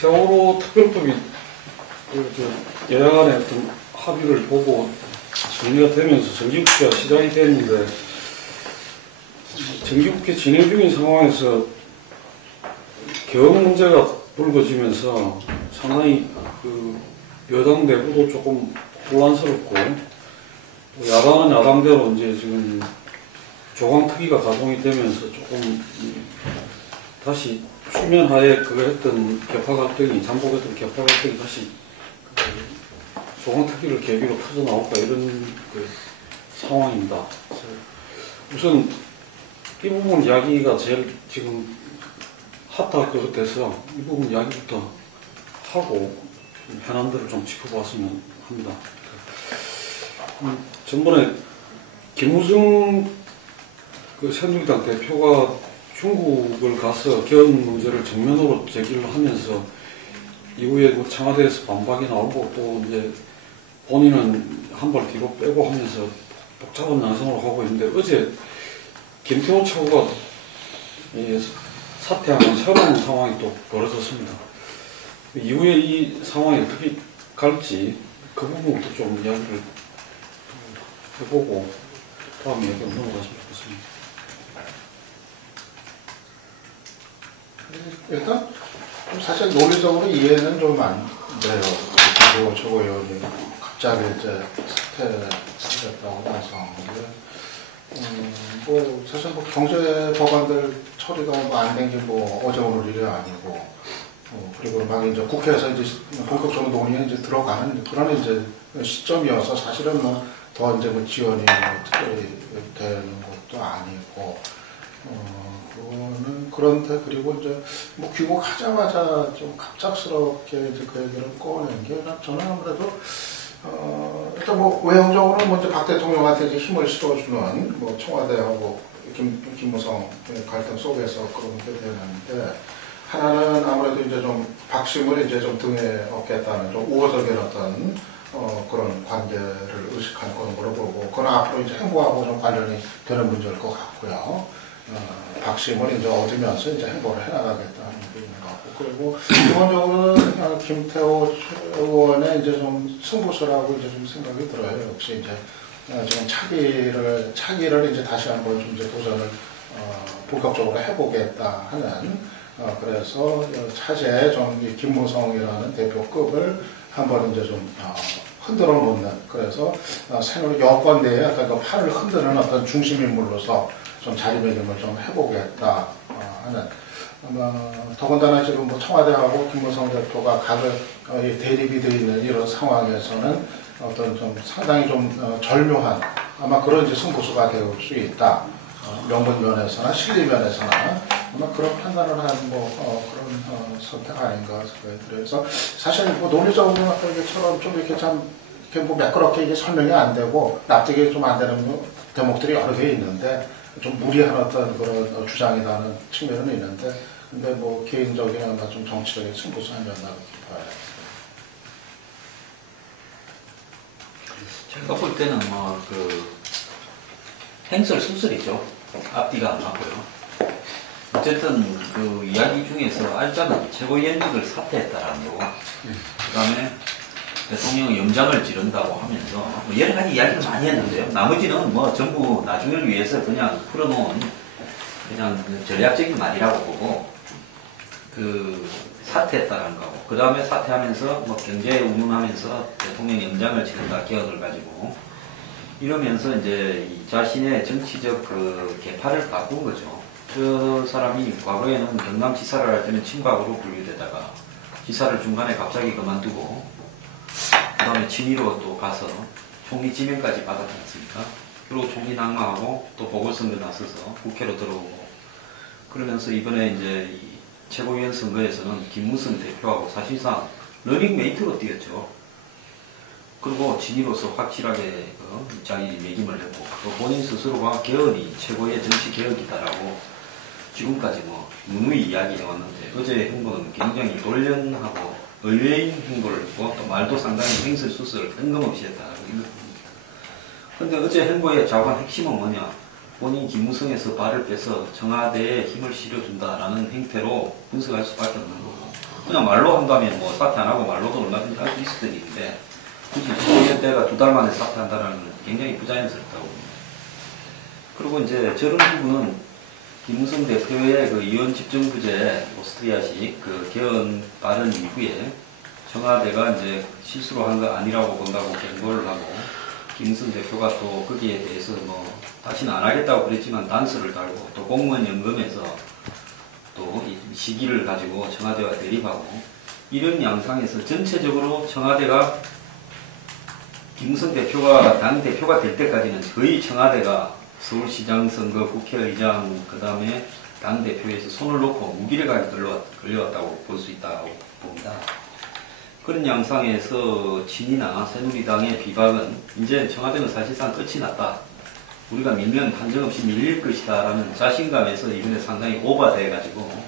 세월호 특별법이 여야 간의 어떤 합의를 보고 정리가 되면서 정기국회가 시작이 됐는데, 정기국회 진행 중인 상황에서 개헌 문제가 불거지면서 상당히 그 여당 내부도 조금 혼란스럽고, 야당은 야당대로 이제 지금 조강특위가 가동이 되면서 조금 다시 수면하에 그거 했던 격파 갈등이, 잠복했던 격파 갈등이 다시 조강특위를 계기로 터져나올까 이런 그 상황입니다. 우선 이 부분 이야기가 제일 지금 핫할 것 같아서 이 부분 이야기부터 하고 현안들을 좀 짚어봤으면 합니다. 전번에 김무성 그 새누리당 대표가 중국을 가서 개헌 문제를 정면으로 제기를 하면서 이후에 뭐 청와대에서 반박이 나오고 또 이제 본인은 한 발 뒤로 빼고 하면서 복잡한 양상으로 하고 있는데, 어제 김태호 차구가 사퇴하는 새로운 상황이 또 벌어졌습니다. 이후에 이 상황이 어떻게 갈지 그 부분부터 좀 이야기를 해보고 다음 이야기로 넘어갔으면 좋겠습니다. 일단 사실 논리적으로 이해는 좀 안 돼요. 그리고 저거 의원이 갑자기 이제 사퇴했다고 나서 뭐 사실 뭐 경제 법안들 처리가 뭐 안 된 게 뭐 어제 오늘 일이 아니고, 그리고 막 이제 국회에서 이제 본격적으로 논의에 이제 들어가는 그런 이제 시점이어서 사실은 뭐 더 이제 뭐 지원이 뭐 특별히 되는 것도 아니고, 그거는 그런데, 그리고 이제 뭐 귀국하자마자 좀 갑작스럽게 이제 그 얘기를 꺼낸 게, 저는 아무래도 일단 뭐 외형적으로 먼저 박 대통령한테 이제 힘을 실어주는 뭐 청와대하고 김무성 갈등 속에서 그런 게 되는데, 하나는 아무래도 이제 좀 박심을 이제 좀 등에 업겠다는 좀 우호적인 어떤 그런 관계를 의식한 그런 거로 보고, 그건 앞으로 이제 행보하고 좀 관련이 되는 문제일 것 같고요. 박심을 이제 얻으면서 이제 행보를 해나가겠다는 부분인 것 같고, 그리고 기본적으로는 김태호 의원의 이제 좀 승부수라고 이제 좀 생각이 들어요. 역시 이제 좀 차기를 이제 다시 한번 좀 이제 도전을 본격적으로 해보겠다 하는, 그래서 차제에 좀 김무성이라는 대표급을 한번 이제 좀 흔들어 놓는, 그래서 새누리 여권 내에 어떤 그 팔을 흔드는 어떤 중심인물로서 좀 자리매김을 좀 해보겠다 하는, 더군다나 지금 뭐 청와대하고 김무성 대표가 각을 대립이 되어 있는 이런 상황에서는 어떤 좀 상당히 좀 절묘한 아마 그런 이제 승부수가 될 수 있다. 명분 면에서나 실리 면에서나 아마 그런 판단을 한 뭐 그런 선택 아닌가 생각이 들어요. 그래서 사실 뭐 논리적으로 어떤 게처럼 좀 이렇게 참 이렇게 뭐 매끄럽게 이게 설명이 안 되고 납득이 좀 안 되는 대목들이 여러 개 있는데, 좀 무리한 어떤 그런 주장이라는 측면은 있는데, 근데 뭐 개인적인 어떤 좀 정치적인 승부수 아니었나 봐요. 제가 볼 때는 뭐 그 행설 수술이죠. 앞뒤가 안 맞고요. 어쨌든 그 이야기 중에서 알짜는 최고위원직을 사퇴했다라는 거고, 그 다음에 대통령 염장을 지른다고 하면서 뭐 여러 가지 이야기를 많이 했는데요. 나머지는 뭐 전부 나중을 위해서 그냥 풀어놓은 그냥 전략적인 말이라고 보고, 그 사퇴했다라는 거고, 그 다음에 사퇴하면서 뭐 경제에 운운하면서 대통령 염장을 지른다, 개헌을 가지고 이러면서 이제 자신의 정치적 그 계파를 바꾼 거죠. 저 사람이 과거에는 경남지사를 할 때는 친박으로 분류되다가 지사를 중간에 갑자기 그만두고, 그 다음에 친위로 또 가서 총리 지명까지 받았지 않습니까? 그리고 총리 낙마하고 또 보궐선거 나서서 국회로 들어오고, 그러면서 이번에 이제 이 최고위원 선거에서는 김무성 대표하고 사실상 러닝메이트로 뛰었죠. 그리고 진위로서 확실하게 자기 매김을 했고, 또 본인 스스로가 개헌이 최고의 정치 개혁이다라고 지금까지 뭐 누누이 이야기해왔는데, 어제 행보는 굉장히 돌연하고 의외인 행보를 했고, 또 말도 상당히 횡설수설 뜬금없이 했다라고 생각합니다. 그런데 어제 행보의 좌우한 핵심은 뭐냐? 본인 김무성에서 발을 빼서 청와대에 힘을 실어준다라는 행태로 분석할 수밖에 없는 거고, 그냥 말로 한다면 뭐 사퇴 안 하고 말로도 얼마든지 할 수 있었던 일인데, 굳이 최고위원대가 2달 만에 사퇴한다는 건 굉장히 부자연스럽다고 봅니다. 그리고 이제 저런 부분은 김무성 대표의 그 이원 집정부제 오스트리아식 그 개헌 발언 이후에 청와대가 이제 실수로 한 거 아니라고 본다고 경고를 하고, 김무성 대표가 또 거기에 대해서 뭐 다시는 안 하겠다고 그랬지만 단서를 달고, 또 공무원 연금에서 또 이 시기를 가지고 청와대와 대립하고, 이런 양상에서 전체적으로 청와대가 김무성 대표가 당 대표가 될 때까지는 거의 청와대가 서울시장 선거, 국회의장, 그 다음에 당 대표에서 손을 놓고 무기력하게 걸려왔다고 볼 수 있다고 봅니다. 그런 양상에서 친이나 새누리당의 비박은 이제 청와대는 사실상 끝이 났다, 우리가 밀면 한정없이 밀릴 것이다 라는 자신감에서 이번에 상당히 오버돼 가지고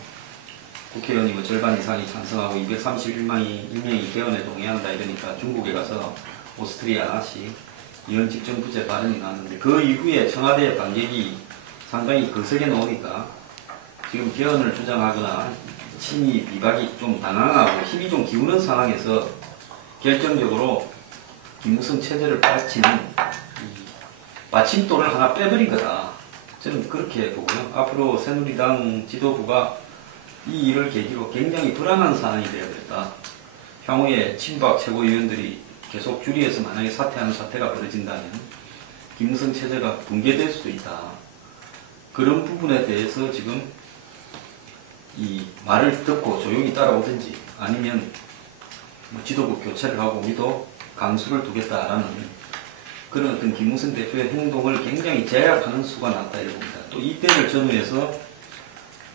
국회의원이 뭐 절반 이상이 찬성하고 231명이 개헌에 동의한다 이러니까 중국에 가서 오스트리아식 이원 집정부제 발언이 나왔는데, 그 이후에 청와대의 반격이 상당히 거세게 나오니까 지금 개헌을 주장하거나 친이 비박이 좀 당황하고 힘이 좀 기우는 상황에서 결정적으로 김무성 체제를 빠치는 마침돌을 하나 빼버린 거다, 저는 그렇게 보고요. 앞으로 새누리당 지도부가 이 일을 계기로 굉장히 불안한 상황이 되어버렸다. 향후에 친박 최고위원들이 계속 주리에서 만약에 사퇴하는 사태가 벌어진다면 김무성 체제가 붕괴될 수도 있다. 그런 부분에 대해서 지금 이 말을 듣고 조용히 따라오든지 아니면 뭐 지도부 교체를 하고 우리도 강수를 두겠다라는 그런 어떤 김무성 대표의 행동을 굉장히 제약하는 수가 났다 이렇게 봅니다. 또 이때를 전후해서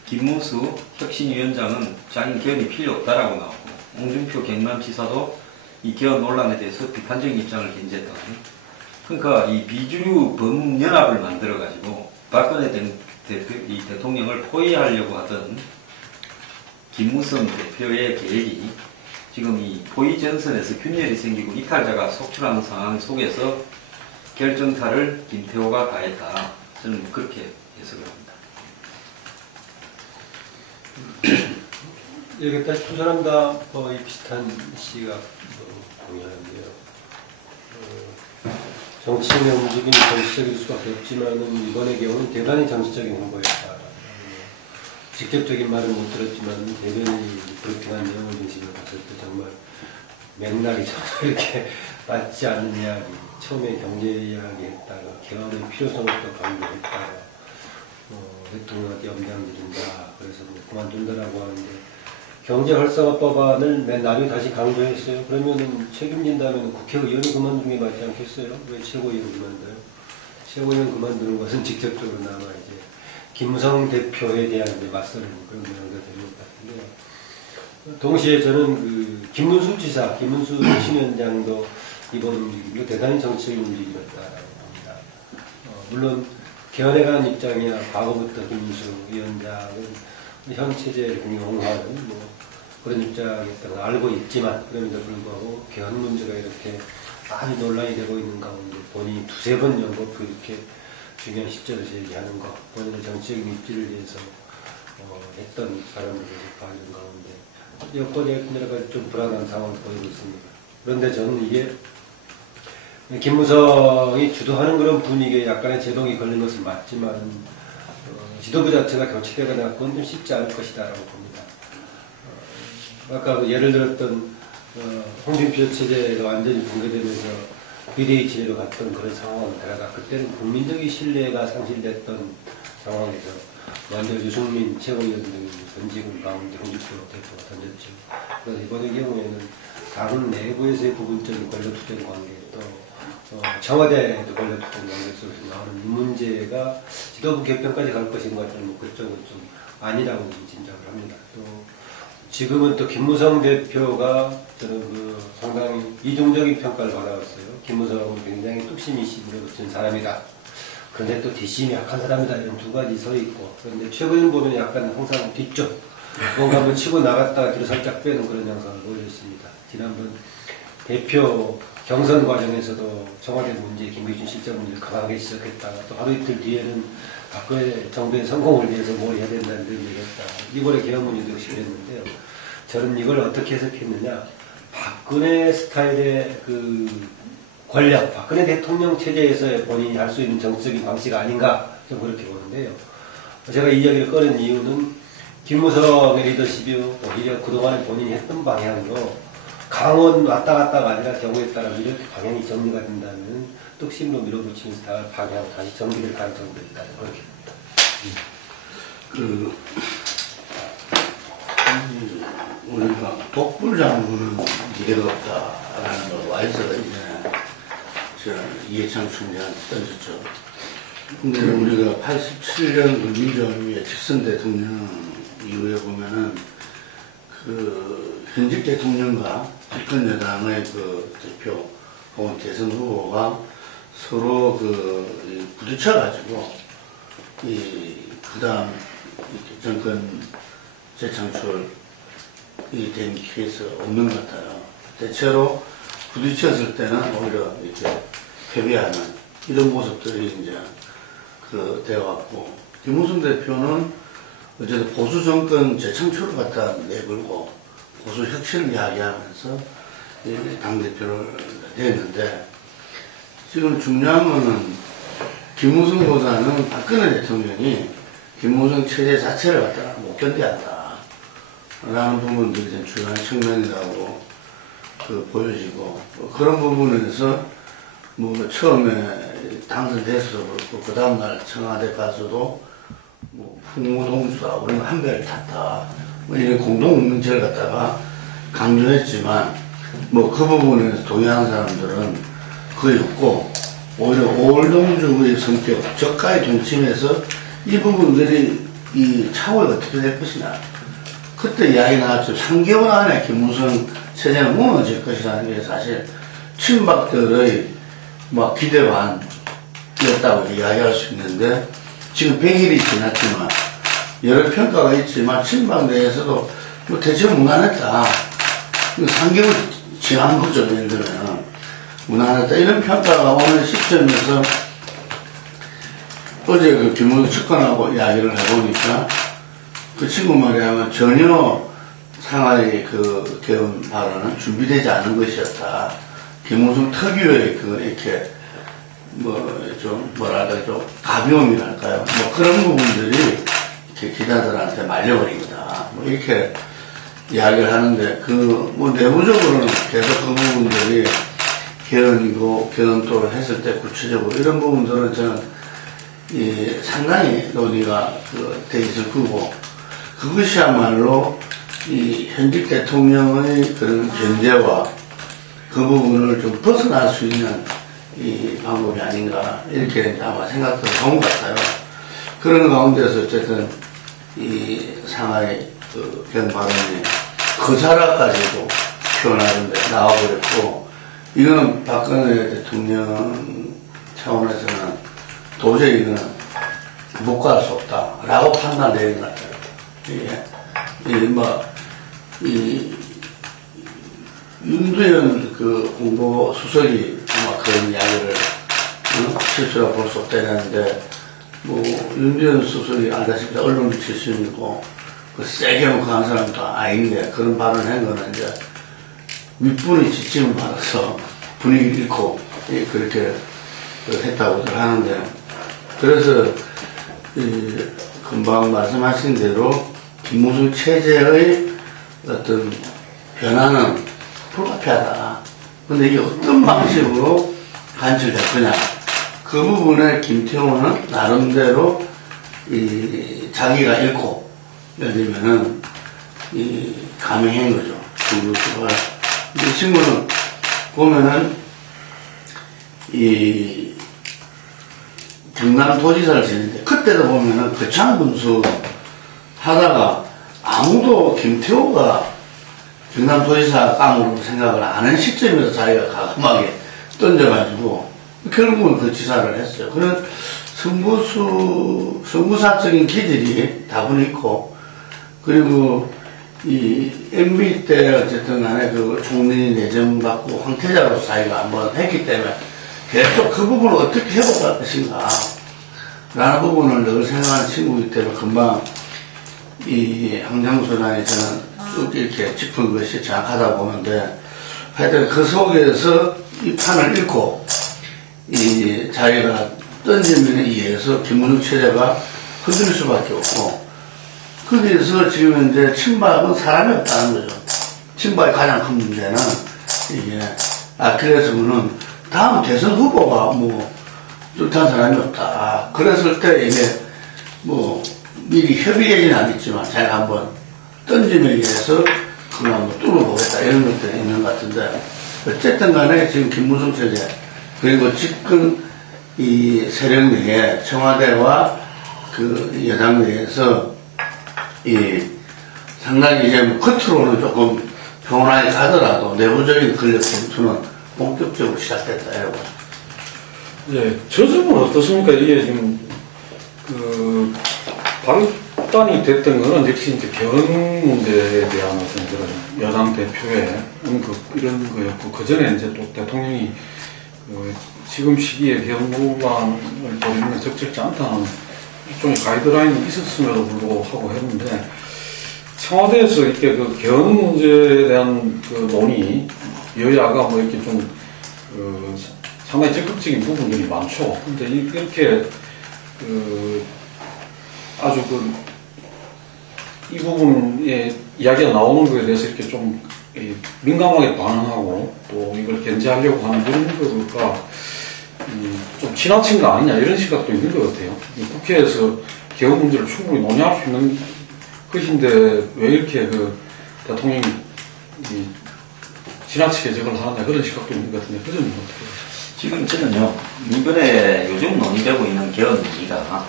김문수 혁신위원장은 자기는 개헌이 필요 없다라고 나오고, 홍준표 경남지사도 이 개헌 논란에 대해서 비판적인 입장을 견지했다. 그러니까 이 비주류 범연합을 만들어가지고 박근혜 이 대통령을 포위하려고 하던 김무성 대표의 계획이 지금 이 포위 전선에서 균열이 생기고 이탈자가 속출하는 상황 속에서 결정타를 김태호가 가했다. 저는 그렇게 해석을 합니다. 여기 다시 투자한다 비슷한 시각 공유하는데요. 정치인의 움직임이 정치적일 수밖에 없지만은 이번의 경우는 대단히 정치적인 행보였다. 직접적인 말은 못 들었지만 대변이 브리핑한 내용을 중심으로 봤을 때 정말 맥락이 전혀 이렇게 맞지 않는 이야기, 처음에 경제 이야기 했다가 개헌의 필요성을 또 강조했다가 대통령한테 연장 드린다, 그래서 그만둔다라고 하는데, 경제 활성화 법안을 맨 나중에 다시 강조했어요. 그러면은 책임진다면 국회의원이 그만두는 게 맞지 않겠어요? 왜 최고위원 그만둬요? 최고위원 그만두는 것은 직접적으로 남아 이제 김무성 대표에 대한 이제 맞서는 그런 내용도 되는 것 같은데요. 동시에 저는 그 김문수 지사, 김문수 혁신위원장도 이번 움직임도 대단히 정치적인 움직임이었다라고 봅니다. 물론 개헌에 관한 입장이야 과거부터 김문수 위원장은 현 체제를 옹호하는 그런 입장이었다는 걸 알고 있지만, 그럼에도 불구하고 개헌 문제가 이렇게 많이 논란이 되고 있는 가운데 본인이 두세 번 연거푸 이렇게 중요한 시점을 제기하는 것, 본인의 정치적인 입지를 위해서 했던 사람을 봐주는 가운데 여건이 여러 가지 좀 불안한 상황을 보이고 있습니다. 그런데 저는 이게 김무성이 주도하는 그런 분위기에 약간의 제동이 걸린 것은 맞지만 지도부 자체가 교체되거나 그건 좀 쉽지 않을 것이다라고 봅니다. 아까 예를 들었던 홍준표 체제가 완전히 붕괴되면서 비대위 체제로 갔던 그런 상황을 다가 그때는 국민적인 신뢰가 상실됐던 상황에서 완전 유승민 최고위원 등이 던지고 가운데 홍준표 대표가 던졌죠. 그래서 이번의 경우에는 당 내부에서의 부분적인 권력투쟁 관계, 또 청와대에도 권력투쟁 관계 속에서 나오는 이 문제가 지도부 개편까지 갈 것인가 저는 그쪽은 좀 아니라고 짐작을 합니다. 또 지금은 또 김무성 대표가 저는 상당히 이중적인 평가를 받아왔어요. 김무성은 굉장히 뚝심이 붙은 사람이다. 그런데 또 뒷심이 약한 사람이다. 이런 두 가지 서 있고, 그런데 최근에 보면 약간 항상 뒤쪽 뭔가 한번 치고 나갔다가 뒤로 살짝 빼는 그런 양상을 보여줬습니다. 지난번 대표 경선 과정에서도 청와대 문제, 김기춘 실장 문제를 강하게 지적했다가 또 하루 이틀 뒤에는 박근혜 정부의 성공을 위해서 뭘 해야 된다는 걸 얘기했다. 이번에 개헌문제도 역시 그랬는데요. 저는 이걸 어떻게 해석했느냐. 박근혜 스타일의 그 권력, 박근혜 대통령 체제에서 본인이 할 수 있는 정치적인 방식 아닌가 좀 그렇게 보는데요. 제가 이 이야기를 꺼낸 이유는 김무성의 리더십이요, 오히려 그동안에 본인이 했던 방향으로 강원 왔다 갔다가 아니라 경우에 따라 이렇게 방향이 정리가 된다면 뚝심으로 밀어붙이면서 다 방향 다시 정리될 가능성도 있다. 그렇게 봅니다. 우리가 독불장군은 미래가 없다라는 걸 와이즈가 이제 이해창 총리한테 던졌죠. 근데 우리가 87년 그 민주화위에 직선 대통령 이후에 보면은 그 현직 대통령과 집권 여당의 그 대표 혹은 대선 후보가 서로 그 부딪혀가지고 그다음 정권 재창출이 된 케이스가 없는 것 같아요. 대체로 부딪혔을 때는 오히려 이렇게 패배하는 이런 모습들이 이제 그 되어왔고, 김무성 대표는 어쨌든 보수 정권 재창출을 갖다 내걸고 보수 혁신을 이야기하면서 당대표를 됐는데, 지금 중요한 거는 김무성보다는 박근혜 대통령이 김무성 체제 자체를 갖다가 못 견뎌한다 라는 부분들이 중요한 측면이라고 보여지고, 그런 부분에서 뭐 처음에 당선돼서도 그렇고 그 다음날 청와대 가서도 뭐 풍무동주다, 우리는 한 배를 탔다, 뭐 이런 공동운명체를 갖다가 강조했지만 뭐 그 부분에서 동의하는 사람들은 거의 없고, 오히려 오월동주의 성격, 저가의 동침에서 이 부분들이 이 차후에 어떻게 될 것이냐, 그때 이야기 나왔죠. 3개월 안에 김무성 체제는 무너질 것이라는 게 사실 친박들의 막 기대 반이었다고 이야기할 수 있는데, 지금 100일이 지났지만 여러 평가가 있지만 친박 내에서도 뭐 대체 무난했다, 3개월 지난 거죠. 예를 들면 무난했다 이런 평가가 오는 시점에서 어제 그 김무성 측근하고 이야기를 해보니까 그 친구 말이야면 전혀 상하이 그 개헌 발언은 준비되지 않은 것이었다. 김무성 특유의 그 이렇게 뭐 좀 뭐랄까 좀 가벼움이랄까요. 뭐 그런 부분들이 이렇게 기자들한테 말려버린 거다. 뭐 이렇게 이야기를 하는데, 그 뭐 내부적으로는 계속 그 부분들이 개헌이고 개헌토를 했을 때 구체적으로 이런 부분들은 저는 상당히 논의가 돼 있을 거고, 그것이야말로 이 현직 대통령의 그런 견제와 그 부분을 좀 벗어날 수 있는 이 방법이 아닌가, 이렇게 아마 생각도 좋은 것 같아요. 그런 가운데서 어쨌든 이 상하이 그 개헌 발언이 거사라까지도 표현하는데 나와버렸고, 이거는 박근혜 대통령 차원에서는 도저히 이거는 묵과할 수 없다라고 판단되는 것 같아요. 윤두현 그 홍보 수석이 아마 그런 이야기를 실수라고 볼 수 없다는데, 뭐 윤두현 수석이 알다시피 언론 출신이고 그 세게 놓고 한 사람도 아닌데 그런 발언을 한 거는 이제 윗분이 지침을 받아서 분위기를 잃고 그렇게 했다고들 하는데, 그래서 금방 말씀하신 대로 김무성 체제의 어떤 변화는 불가피하다. 근데 이게 어떤 방식으로 간직될 거냐, 그 부분에 김태호는 나름대로 자기가 읽고, 예를 들면은 감행한 거죠. 이 친구는 보면은 경남도지사를 지냈는데, 그때도 보면은 거창군수 하다가 아무도 김태호가 경남도지사 깡으로 생각을 안 한 시점에서 자기가 과감하게 던져가지고 결국은 그 지사를 했어요. 그런 선구사적인 기질이 다분히 있고, 그리고 이 MB 때 어쨌든 간에 그 총리 내정받고 황태자로서 자기가 한번 했기 때문에 계속 그 부분을 어떻게 회복할 것인가 라는 부분을 늘 생각하는 친구이기 때문에 금방 이 항장소장이 저는 쭉 이렇게 짚은 것이 정확하다 보는데 하여튼 그 속에서 이 판을 읽고 이 자기가 던짐에 의해서 김문중 체제가 흔들릴 수밖에 없고 거기에서 지금 이제 친박은 사람이 없다는 거죠. 친박의 가장 큰 문제는 이게 아킬레스건은 다음 대선 후보가 뭐 뚜렷한 사람이 없다. 그랬을 때 이게 뭐 미리 협의되지는 않겠지만 자기가 한번 던짐에 의해서 그걸 한번 뚫어보겠다 이런 것들이 있는 것 같은데 어쨌든 간에 지금 김무성 체제 그리고 집권 이 세력 내에 청와대와 그 여당 내에서 이 상당히 이제 뭐 겉으로는 조금 평온하게 가더라도 내부적인 권력 검투는 본격적으로 시작됐다 이러고. 예, 저 점은 어떻습니까? 이게 지금 그 발단이 됐던 거는 역시 이제 개헌 문제에 대한 어떤 그런 여당 대표의 언급 이런 거였고 그 전에 이제 또 대통령이 그 지금 시기에 개헌 논란을 벌이는 건 적절치 않다는 일종의 가이드라인이 있었음에도 불구하고 했는데 청와대에서 이렇게 그 개헌 문제에 대한 그 논의 여야가 뭐 이렇게 좀 상당히 적극적인 부분들이 많죠. 근데 이렇게 아주 이 부분에 이야기가 나오는 거에 대해서 이렇게 좀 민감하게 반응하고 또 이걸 견제하려고 하는 그런 거가 좀 지나친 거 아니냐 이런 시각도 있는 것 같아요. 국회에서 개헌 문제를 충분히 논의할 수 있는 것인데 왜 이렇게 그 대통령이 지나치게 저걸 하느냐 그런 시각도 있는 것 같은데 그 점은 어떻게 보세요? 지금 저는요, 이번에 요즘 논의되고 있는 개헌 논의가 한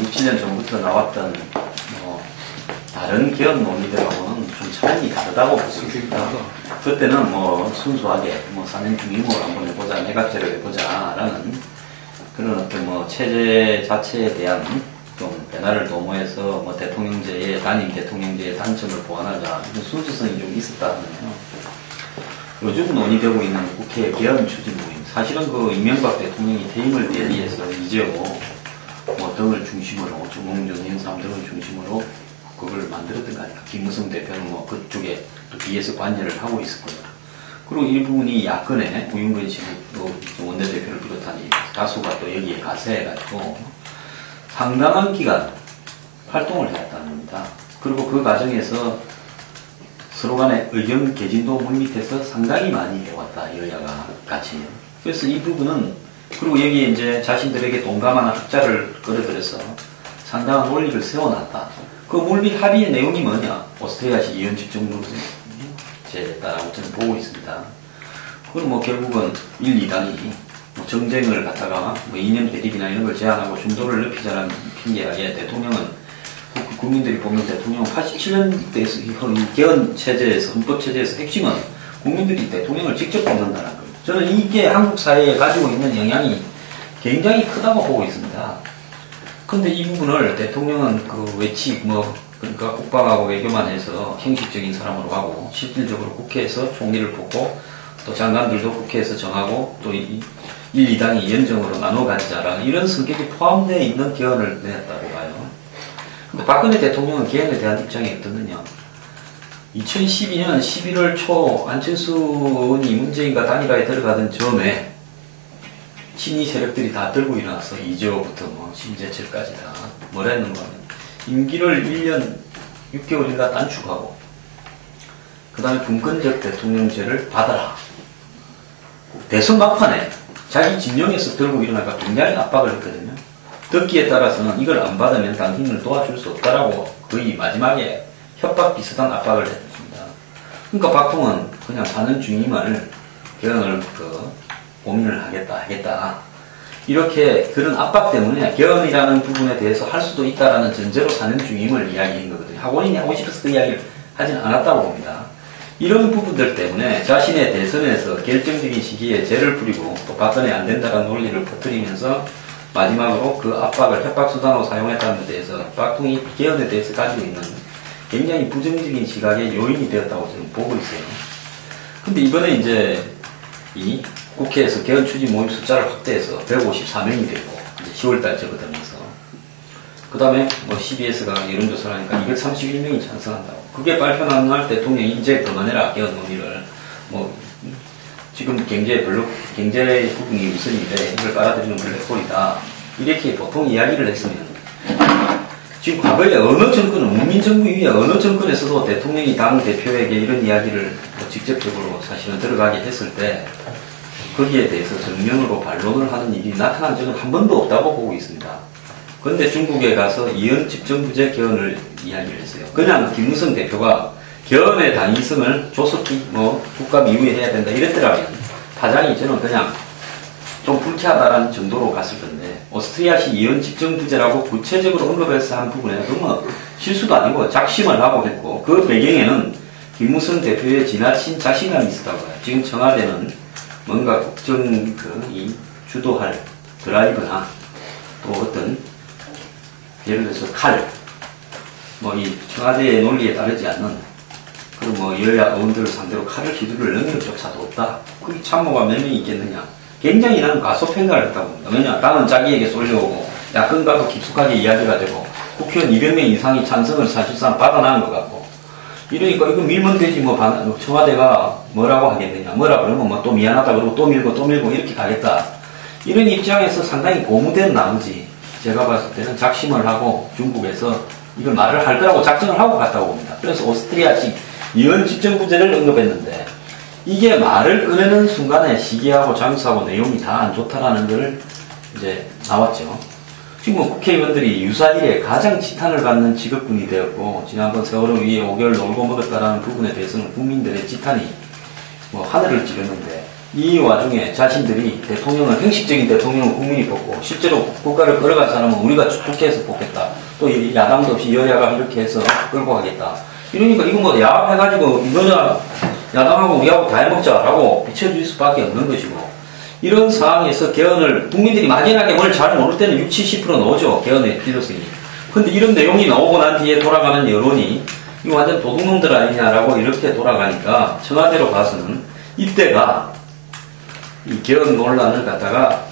6, 7년 전부터 나왔던 다른 개헌 논의들하고는 좀 차원이 다르다고 보십니다. 그때는 순수하게 4년 중임을 한번 해보자, 내각제를 해보자라는 그런 어떤 체제 자체에 대한 좀 변화를 도모해서 대통령제의 단임 대통령제의 단점을 보완하자 이런 순수성이 좀 있었다면요. 요즘 논의되고 있는 국회 개헌 추진 모임, 사실은 그 이명박 대통령이 퇴임을 대비해서 이재호 등을 중심으로 정몽준 행사람 등을 중심으로 그걸 만들었던 거 아니에요. 김무성 대표는 그쪽에 또 뒤에서 관여를 하고 있었고요. 그리고 일부분이 야권의 우윤근 씨 원내대표를 비롯한 다수가 또 여기에 가세해가지고 상당한 기간 활동을 해왔다는 겁니다. 그리고 그 과정에서 서로 간의 의견 개진도 물밑에서 상당히 많이 해왔다, 여야가 같이. 그래서 이 부분은, 그리고 여기에 이제 자신들에게 동감하는 학자를 끌어들여서 상당한 논리를 세워놨다. 그 물밑 합의의 내용이 뭐냐? 오스트리아식 이현직 정부제다라고 저는 보고 있습니다. 그건 결국은 1, 2당이 정쟁을 갖다가 이념 대립이나 이런 걸 제한하고 중도를 넓히자는 핑계하에 대통령은 국민들이 보면 대통령 87년대에서 이 개헌 체제에서 헌법 체제에서 핵심은 국민들이 대통령을 직접 뽑는다는 거예요. 저는 이게 한국 사회에 가지고 있는 영향이 굉장히 크다고 보고 있습니다. 그런데 이 부분을 대통령은 그 외치 그러니까 국방하고 외교만 해서 형식적인 사람으로 하고 실질적으로 국회에서 총리를 뽑고 또 장관들도 국회에서 정하고 또 1, 2당이 연정으로 나눠 가지자라는 이런 성격이 포함되어 있는 개헌을 내놨다고 봐요. 근데 박근혜 대통령은 개헌에 대한 입장이 어떻느냐. 2012년 11월 초 안철수 의원이 문재인과 단일화에 들어가던 점에 친위 세력들이 다 들고 일어나서 이재호부터 심재철까지 다 뭐라 했는가 하면 임기를 1년 6개월인가 단축하고 그 다음에 분권적 대통령제를 받아라. 대선 막판에 자기 진영에서 들고 일어나가 굉장히 압박을 했거든요. 듣기에 따라서는 이걸 안 받으면 당신을 도와줄 수 없다라고 거의 마지막에 협박 비슷한 압박을 했습니다. 그러니까 박통은 그냥 4년 중임을 개헌을 고민을 하겠다. 이렇게 그런 압박 때문에 개헌이라는 부분에 대해서 할 수도 있다라는 전제로 4년 중임을 이야기한 거거든요. 본인이 하고 싶어서 그 이야기를 하진 않았다고 봅니다. 이런 부분들 때문에 자신의 대선에서 결정적인 시기에 죄를 부리고 또 박근혜 안 된다라는 논리를 퍼뜨리면서 마지막으로 그 압박을 협박수단으로 사용했다는 데 대해서 박통이 개헌에 대해서 가지고 있는 굉장히 부정적인 시각의 요인이 되었다고 저는 보고 있어요. 근데 이번에 이제 이 국회에서 개헌 추진 모임 숫자를 확대해서 154명이 되고, 이제 10월달 접어들면서. 그 다음에 뭐 CBS가 여론조사를 하니까 231명이 찬성한다고. 그게 발표난 날 대통령이 이제 그만해라, 개헌 논의를. 뭐, 지금 경제 부분이 우선인데 이걸 빨아들이는 블랙홀이다. 이렇게 보통 이야기를 했으면, 지금 과거에 어느 정권은, 문민정부 이후에 어느 정권에서도 대통령이 당 대표에게 이런 이야기를 직접적으로 사실은 들어가게 했을 때, 거기에 대해서 정면으로 반론을 하는 일이 나타난 적은 한 번도 없다고 보고 있습니다. 그런데 중국에 가서 이현 집정부제 개헌을 이야기를 했어요. 그냥 김무성 대표가 개헌의 당위성을 조속히 국감 이후에 해야 된다 이랬더라면 파장이 저는 그냥 좀 불쾌하다라는 정도로 갔을 건데, 오스트리아식 이현 집정부제라고 구체적으로 언급해서 한 부분에 너무 실수도 아니고 작심을 하고 했고, 그 배경에는 김무성 대표의 지나친 자신감이 있었다고 해요. 지금 청와대는 뭔가 국정이 주도할 드라이브나 또 어떤 예를 들어서 이 청와대의 논리에 따르지 않는 여야 의원들을 상대로 칼을 휘두를 능력조차도 없다. 그게 참모가 몇 명이 있겠느냐. 굉장히 나는 과소평가를 했다고 봅니다. 왜냐, 당은 자기에게 쏠려오고 야권과도 깊숙하게 이야기가 되고 국회의원 200명 이상이 찬성을 사실상 받아나는 것 같고, 이러니까 이거 밀면 되지 청와대가 뭐라고 하겠느냐. 뭐라 그러면 또 미안하다 그러고 또 밀고 이렇게 가겠다. 이런 입장에서 상당히 고무된 나머지 제가 봤을 때는 작심을 하고 중국에서 이걸 말을 할 거라고 작정을 하고 갔다고 봅니다. 그래서 오스트리아식 이현 집정부제를 언급했는데, 이게 말을 꺼내는 순간에 시기하고 장소하고 내용이 다 안 좋다라는 걸 이제 나왔죠. 지금 국회의원들이 유사일에 가장 지탄을 받는 직업군이 되었고, 지난번 세월호 위에 5개월 놀고 먹었다라는 부분에 대해서는 국민들의 지탄이 하늘을 찌르는데, 이 와중에 자신들이 대통령을, 형식적인 대통령을 국민이 뽑고 실제로 국가를 끌어갈 사람은 우리가 국회에서 뽑겠다. 또 야당도 없이 여야가 이렇게 해서 끌고 가겠다. 이러니까 이거 야합해가지고 이거냐 야당하고 우리하고 다 해먹자라고 비춰줄 수밖에 없는 것이고, 이런 상황에서 개헌을 국민들이 막연하게 뭘 잘 모를 때는 60, 70% 넣어줘. 개헌의 필요성이. 근데 이런 내용이 나오고 난 뒤에 돌아가는 여론이 이거 완전 도둑놈들 아니냐라고 이렇게 돌아가니까 청와대로 봐서는 이때가 이 개헌 논란을 갖다가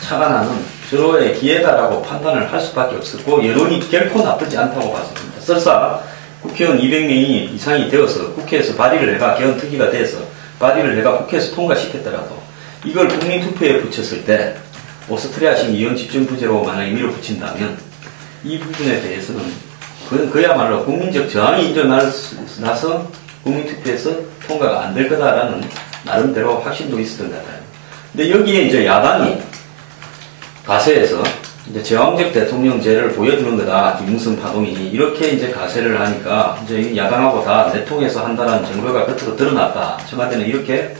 차단하는 절호의 기회다라고 판단을 할 수밖에 없었고, 여론이 결코 나쁘지 않다고 봤습니다. 설사 국회의원 200명이 이상이 되어서 국회에서 발의를 해가 개헌 특위가 돼서 발의를 해가 국회에서 통과시켰더라도 이걸 국민투표에 붙였을 때 오스트리아식 이현 집정부제로 만약에 밀어붙인다면 이 부분에 대해서는 그야말로 국민적 저항이 일어나서 국민투표에서 통과가 안 될 거다라는 나름대로 확신도 있었던 것 같아요. 근데 여기에 이제 야당이 가세에서 이제 제왕적 대통령제를 보여주는 거다, 김무성 파동이 이렇게 이제 가세를 하니까 이제 야당하고 다 내통해서 한다는 증거가 겉으로 드러났다. 청와대는 이렇게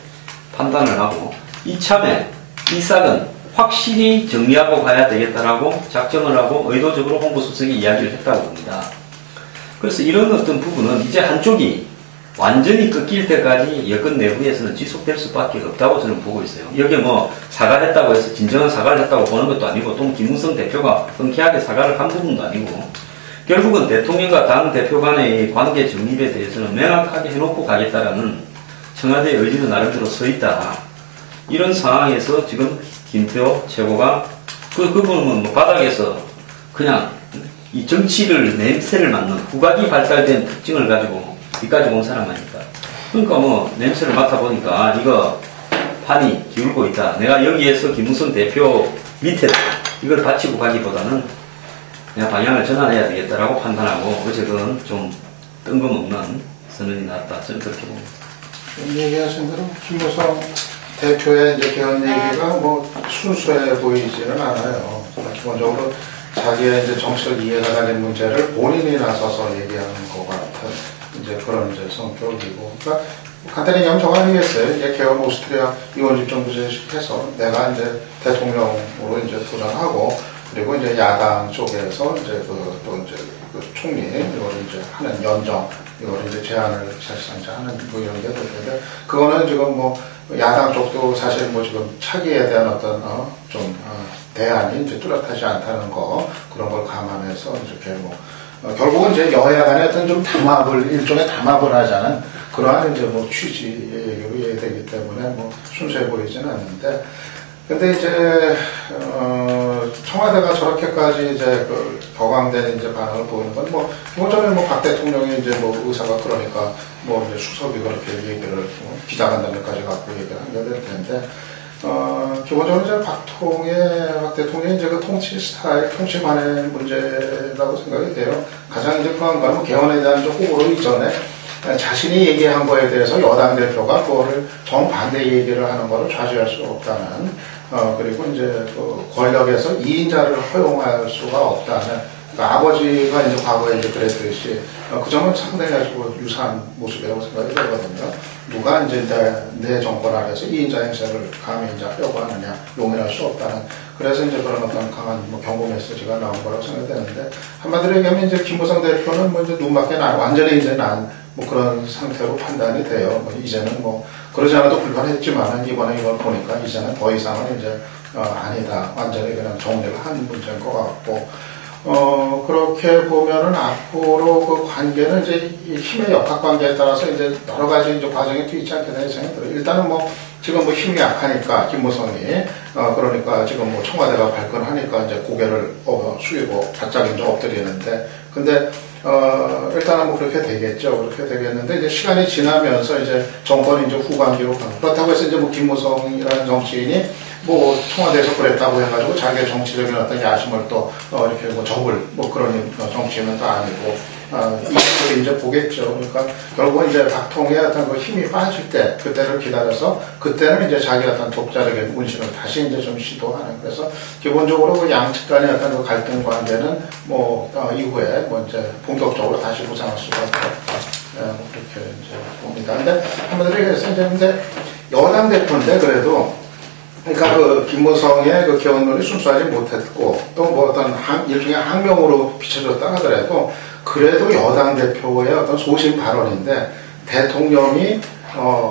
판단을 하고 이참에 이 싹은 확실히 정리하고 가야 되겠다라고 작정을 하고 의도적으로 홍보수석이 이야기를 했다고 봅니다. 그래서 이런 어떤 부분은 이제 한쪽이 완전히 끊길 때까지 여권 내부에서는 지속될 수밖에 없다고 저는 보고 있어요. 여기에 사과를 했다고 해서 진정한 사과를 했다고 보는 것도 아니고, 또 김무성 대표가 흔쾌하게 사과를 한 부분도 아니고, 결국은 대통령과 당 대표 간의 관계 정립에 대해서는 명확하게 해놓고 가겠다라는 청와대의 의지도 나름대로 서 있다. 이런 상황에서 지금 김태호 최고가 그분은 바닥에서 그냥 이 정치를 냄새를 맡는 후각이 발달된 특징을 가지고 여기까지 온 사람 아닙니까? 그러니까 냄새를 맡아보니까 이거 판이 기울고 있다. 내가 여기에서 김무성 대표 밑에 이걸 바치고 가기보다는 그냥 방향을 전환해야 되겠다라고 판단하고 어제 그건 좀 뜬금없는 선언이 나왔다. 저는 그렇게 봅니다. 얘기하신 대로 김무성 대표의 이제 개헌 얘기가 순수해 보이지는 않아요. 기본적으로 자기의 이제 정치적 이해가 되는 문제를 본인이 나서서 얘기하는 것 같은 이제 그런 이제 성격이고, 그러니까 간단히 얘기하면 정확하겠어요. 이제 개헌 오스트리아 이원 집정부제 해서 내가 이제 대통령으로 이제 도전하고, 그리고 이제 야당 쪽에서 이제 또 이제 총리 이걸 이제 하는 연정 이걸 이제 제안을 사실상 이제 하는 이런 게 될 텐데, 그거는 지금 야당 쪽도 사실 지금 차기에 대한 어떤 대안이 이제 뚜렷하지 않다는 거, 그런 걸 감안해서 이렇게 결국은 이제 여야 간에 어떤 좀 일종의 담합을 하자는 그러한 이제 뭐 취지의 얘기로 되기 때문에 뭐 순수해 보이지는 않는데, 근데 이제, 청와대가 저렇게까지 이제 그 격앙된 이제 반응을 보이는 건 뭐, 기본적으로 뭐 박 대통령이 이제 뭐 의사가 그러니까 뭐 이제 수석이 그렇게 얘기를 기자간담회까지 갖고 얘기를 하게 될 텐데, 기본적으로 이제 박 대통령이 이제 그 통치 스타일, 통치만의 문제라고 생각이 돼요. 가장 이제 그런 건 개헌에 대한 호불호 이전에 자신이 얘기한 거에 대해서 여당 대표가 그거를 정반대 얘기를 하는 거를 좌지할 수 없다는, 그리고 이제 그 권력에서 2인자를 허용할 수가 없다는, 그러니까 아버지가 이제 과거에 이제 그랬듯이 그 점은 상당히 아주 유사한 모습이라고 생각이 들거든요. 누가 이제 내 정권 아래서 2인자 행세를 감히 이제 하려고 하느냐, 용인할 수 없다는, 그래서 이제 그런 어떤 강한 뭐 경고 메시지가 나온 거라고 생각이 되는데, 한마디로 얘기하면 이제 김무성 대표는 뭐 이제 눈밖에 완전히 이제 뭐 그런 상태로 판단이 돼요. 뭐 이제는 뭐 그러지 않아도 불편했지만은 이번에 이걸 보니까 이제는 더 이상은 이제 아니다. 완전히 그냥 정리를 한 문제인 것 같고, 그렇게 보면은 앞으로 그 관계는 이제 이 힘의 역학 관계에 따라서 이제 여러 가지 이제 과정이 뒤있지 않겠다 생각이 들어요. 일단은 뭐 지금 뭐 힘이 약하니까 김무성이 그러니까 지금 뭐 청와대가 발끈하니까 이제 고개를 숙이고 바짝 이제 엎드리는데, 근데 일단은 뭐 그렇게 되겠죠. 그렇게 되겠는데, 이제 시간이 지나면서 이제 정권이 이제 후반기로 가고, 그렇다고 해서 이제 뭐 김무성이라는 정치인이 뭐 청와대에서 그랬다고 해가지고 자기의 정치적인 어떤 야심을 또 이렇게 뭐 접을 뭐 그런 정치인은 또 아니고, 이걸 이제 보겠죠. 그러니까 결국은 이제 박통의 어떤 그 힘이 빠질 때, 그때를 기다려서 그때는 이제 자기 어떤 독자적인 문신을 다시 이제 좀 시도하는, 그래서 기본적으로 그 양측 간의 어떤 그 갈등 관계는 뭐 이후에 뭐 이제 본격적으로 다시 부상할 수가 없다. 그렇게 이제 봅니다. 근데 한마디로 얘기해서 이제 근데 여당 대표인데 그래도, 그러니까 그 김무성의 그 개헌론이 순수하지 못했고 또 뭐 어떤 일종의 항명으로 비춰졌다 하더라도, 그래도 여당 대표의 어떤 소신 발언인데 대통령이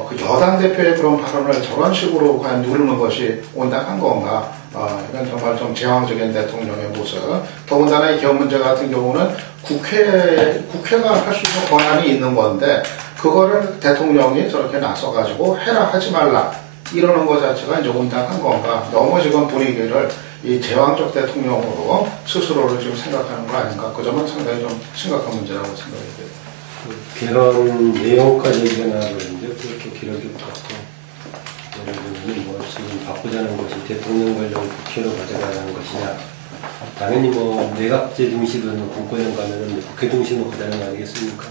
그 여당 대표의 그런 발언을 저런 식으로 과연 누르는 것이 온당한 건가? 이건 정말 좀 제왕적인 대통령의 모습. 더군다나 이 개헌 문제 같은 경우는 국회가 할 수 있는 권한이 있는 건데, 그거를 대통령이 저렇게 나서가지고 해라 하지 말라 이러는 것 자체가 이제 온당한 건가? 너무 지금 분위기를 이 제왕적 대통령으로 스스로를 지금 생각하는 거 아닌가? 그 점은 상당히 좀 심각한 문제라고 생각이 돼요. 개헌 내용까지 얘기가 나와버리는데 그렇게 길어질 것 같고, 예를 들면 뭐 지금 바꾸자는 것이 대통령 권력을 국회로 가져가자는 것이냐, 당연히 뭐 내각제 중심은 공권력 가면은 국회 중심으로 가자는 거 아니겠습니까?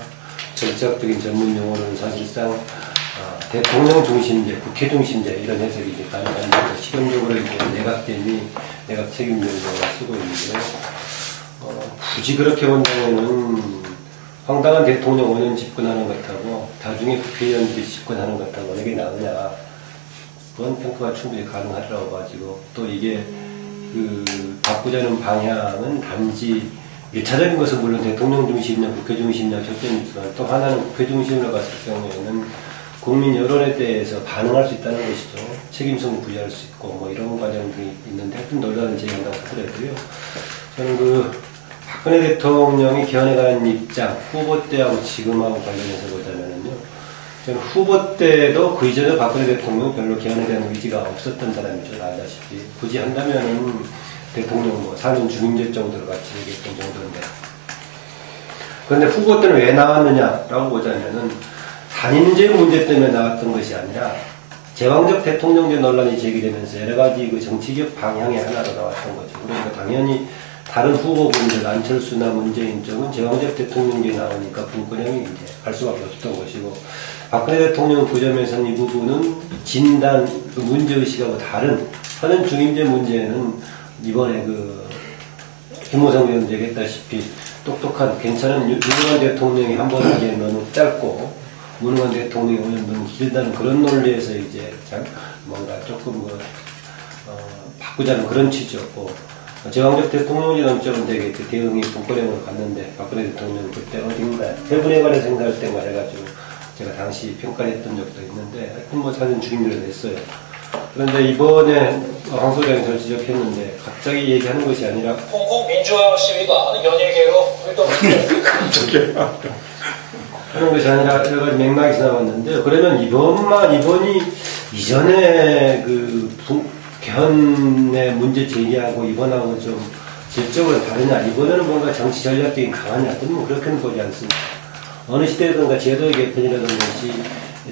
정치학적인 전문 용어는 사실상 대통령 중심제, 국회 중심제 이런 해석이 이제 가능한데, 실용적으로 이제 내각제니 내각 책임제를 쓰고 있는데, 굳이 그렇게 본다면은 황당한 대통령 5년 집권하는 것하고 나중에 국회의원들이 집권하는 것하고 어느 게 나으냐, 그런 평가가 충분히 가능하다고 봐지고, 또 이게 그 바꾸자는 방향은 단지 1차적인 것은 물론 대통령 중심이냐 국회 중심이냐 초점이 있지만, 또 하나는 국회 중심으로 갔을 경우에는 국민 여론에 대해서 반응할 수 있다는 것이죠. 책임성을 부여할 수 있고 뭐 이런 과정들이 있는데, 하여튼 논란은 제기한다고 하더라도요. 저는 그 박근혜 대통령이 개헌에 관한 입장, 후보 때하고 지금하고 관련해서 보자면요, 저는 후보 때도 그 이전에 박근혜 대통령은 별로 개헌에 대한 의지가 없었던 사람이죠. 알다시피 굳이 한다면은 대통령 뭐 사는 중임제 정도로 같이 얘기했던 정도인데, 그런데 후보 때는 왜 나왔느냐라고 보자면은 단임제 문제 때문에 나왔던 것이 아니라 제왕적 대통령제 논란이 제기되면서 여러 가지 그 정치적 방향의 하나로 나왔던 거죠. 그러니까 당연히 다른 후보분들 안철수나 문재인 쪽은 제왕적 대통령제 나오니까 분권형이 이제 갈 수밖에 없었던 것이고, 박근혜 대통령 그 점에서는 이 부분은 진단, 그 문제의식하고 다른 현행 중임제 문제는 이번에 그 김무성 의원 얘기했다시피 똑똑한 괜찮은 유능한 대통령이 한 번 하기엔 너무 짧고, 무능한 대통령이 오면 너무 길다는 그런 논리에서 이제 뭔가 조금 바꾸자는 그런 취지였고, 제왕적 대통령이라는 쪽은 되게 대응이 분권형으로 갔는데, 박근혜 대통령은 그때 어딘가 세분에 관해 생각할 때만 해가지고 제가 당시 평가를 했던 적도 있는데, 하여튼 뭐 사진 중임제를 냈어요. 그런데 이번에 황 소장이 저를 지적했는데 갑자기 얘기하는 것이 아니라 홍콩 민주화 시위가 연예계로 활동을 하는 것이 아니라 여러 가지 맥락이 지나갔는데 그러면 이번이 이전에 그 개헌의 문제 제기하고 이번하고 좀 질적으로 다르냐, 이번에는 뭔가 정치 전략적인 강화냐, 뭐 그렇게는 보지 않습니다. 어느 시대든가 제도의 개편이라는 것이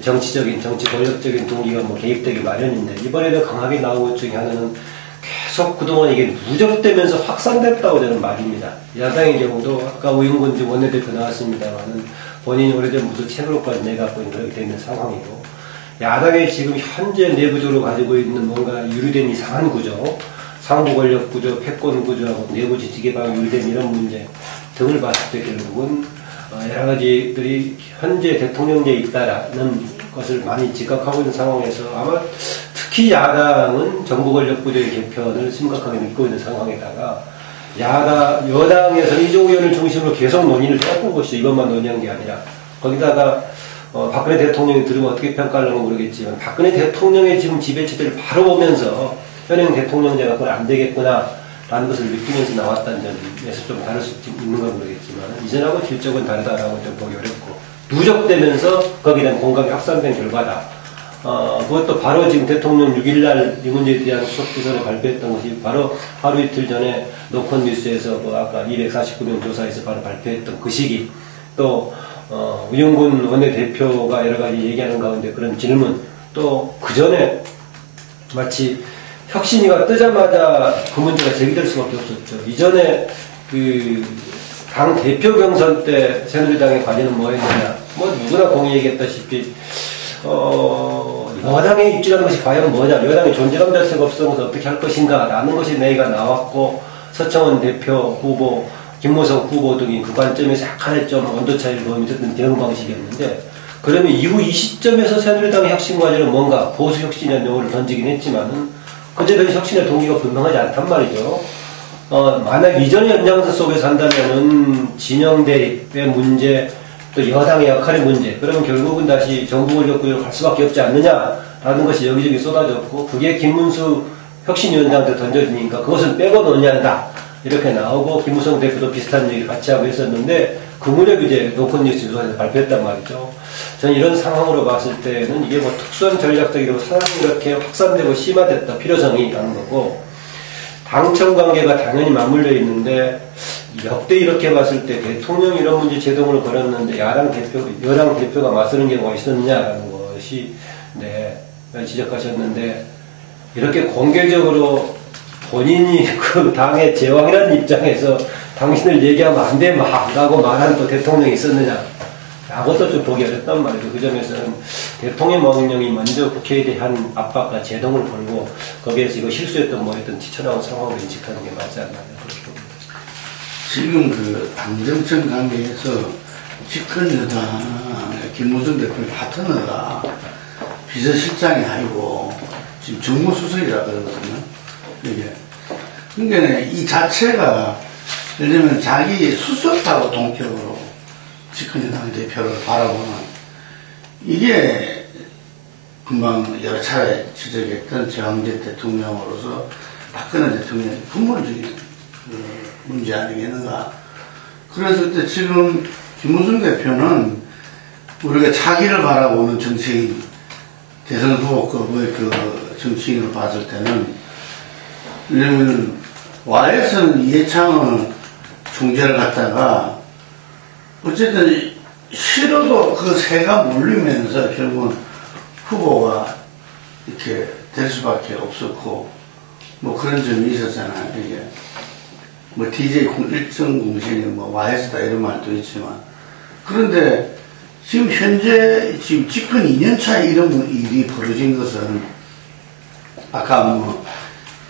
정치적인, 정치 권력적인 동기가 뭐 개입되기 마련인데, 이번에도 강하게 나온 것 중에 하나는 계속 그동안 이게 누적되면서 확산됐다고 저는 말입니다. 야당의 경우도 아까 우영근 원내대표 나왔습니다만은 본인이 오래전부터 책으로까지 내갖고 그렇게 되어 있는 상황이고, 야당이 지금 현재 내부적으로 가지고 있는 뭔가 유리된 이상한 구조, 상부 권력 구조, 패권 구조하고 내부 지지 개방 유리된 이런 문제 등을 봤을 때 결국은 여러 가지들이 현재 대통령제에 있다라는 것을 많이 지각하고 있는 상황에서 아마 특히 야당은 정부 권력 구조의 개편을 심각하게 믿고 있는 상황에다가 여당에서는 이종우 의원을 중심으로 계속 논의를 해왔던 것이죠. 이것만 논의한 게 아니라. 거기다가 박근혜 대통령이 들으면 어떻게 평가하려고 모르겠지만 박근혜 대통령의 지금 지배체제를 바로 보면서 현행 대통령제가 그건 안 되겠구나 라는 것을 느끼면서 나왔다는 점에서 좀 다를 수 있는 건 모르겠지만 이전하고 질적은 다르다라고 좀 보기 어렵고 누적되면서 거기에 대한 공감이 확산된 결과다. 그것도 바로 지금 대통령 6일날 이 문제에 대한 수석비서를 발표했던 것이 바로 하루 이틀 전에 노컷뉴스에서 아까 249명 조사에서 바로 발표했던 그 시기, 또 우영근 원내대표가 여러 가지 얘기하는 가운데 그런 질문, 또 그 전에 마치 혁신위가 뜨자마자 그 문제가 제기될 수밖에 없었죠. 이전에 그 당 대표 경선 때 새누리당의 과제는 뭐였느냐, 뭐 누구나 공히 얘기했다시피 여당의 입지라는 것이 과연 뭐냐, 여당의 존재감 자체가 없으면서 어떻게 할 것인가 라는 것이 내가 나왔고, 서청원 대표 후보, 김무성 후보 등이 그 관점에서 약간의 좀 온도차이를 보이는 대응 방식이었는데, 그러면 이후 이 시점에서 새누리당의 혁신 과제는 뭔가 보수 혁신이라는 용어를 던지긴 했지만은 그제 된 혁신의 동기가 분명하지 않단 말이죠. 만약 이전의 연장선 속에서 한다면은 진영 대립의 문제, 또 여당의 역할의 문제, 그러면 결국은 다시 정부 권력 구조로 갈 수밖에 없지 않느냐라는 것이 여기저기 쏟아졌고, 그게 김문수 혁신위원장한테 던져지니까 그것은 빼고 논의한다 이렇게 나오고, 김무성 대표도 비슷한 얘기를 같이 하고 있었는데 그 무렵 이제 노컷뉴스 조사에서 발표했단 말이죠. 저는 이런 상황으로 봤을 때는 이게 뭐 특수한 전략적이고 상황이 이렇게 확산되고 심화됐다, 필요성이라는 거고, 당청 관계가 당연히 맞물려 있는데 역대 이렇게 봤을 때 대통령이 이런 문제 제동을 걸었는데 여당 대표가 맞서는 경우가 있었느냐라는 것이 지적하셨는데, 이렇게 공개적으로 본인이 그 당의 제왕이라는 입장에서 당신을 얘기하면 안 돼 라고 말한 또 대통령이 있었느냐 라고 또 좀 보기 어렵단 말이죠. 그 점에서는 대통령 명령이 먼저 국회에 대한 압박과 제동을 걸고 거기에서 이거 실수했던 뭐였던 튀쳐나온 상황을 인식하는 게 맞지 않나 그렇게 봅니다. 지금 그 당정청 관계에서 집권여당 김무성 대표의 파트너가 비서실장이 아니고 지금 정무수석이라 그러거든요. 이게. 그러니까 이 자체가 예를 들면 자기 수석하고 동격으로 집권여당 대표를 바라보는, 이게 금방 여러 차례 지적했던 제왕제 대통령으로서 박근혜 대통령의 근본적인 문제 아니겠는가. 그래서 그때 지금 김무성 대표는 우리가 차기를 바라보는 정치인, 대선 후보급의 그 정치인으로 봤을 때는, 왜냐면 와에서는 이해창을 총재를 갖다가 어쨌든 싫어도 그 새가 몰리면서 결국은 후보가 이렇게 될 수밖에 없었고, 뭐 그런 점이 있었잖아요. 이게 뭐 DJ 일정 공신이 뭐 와이스다 이런 말도 있지만, 그런데 지금 현재 지금 집권 2년차에 이런 일이 벌어진 것은 아까 뭐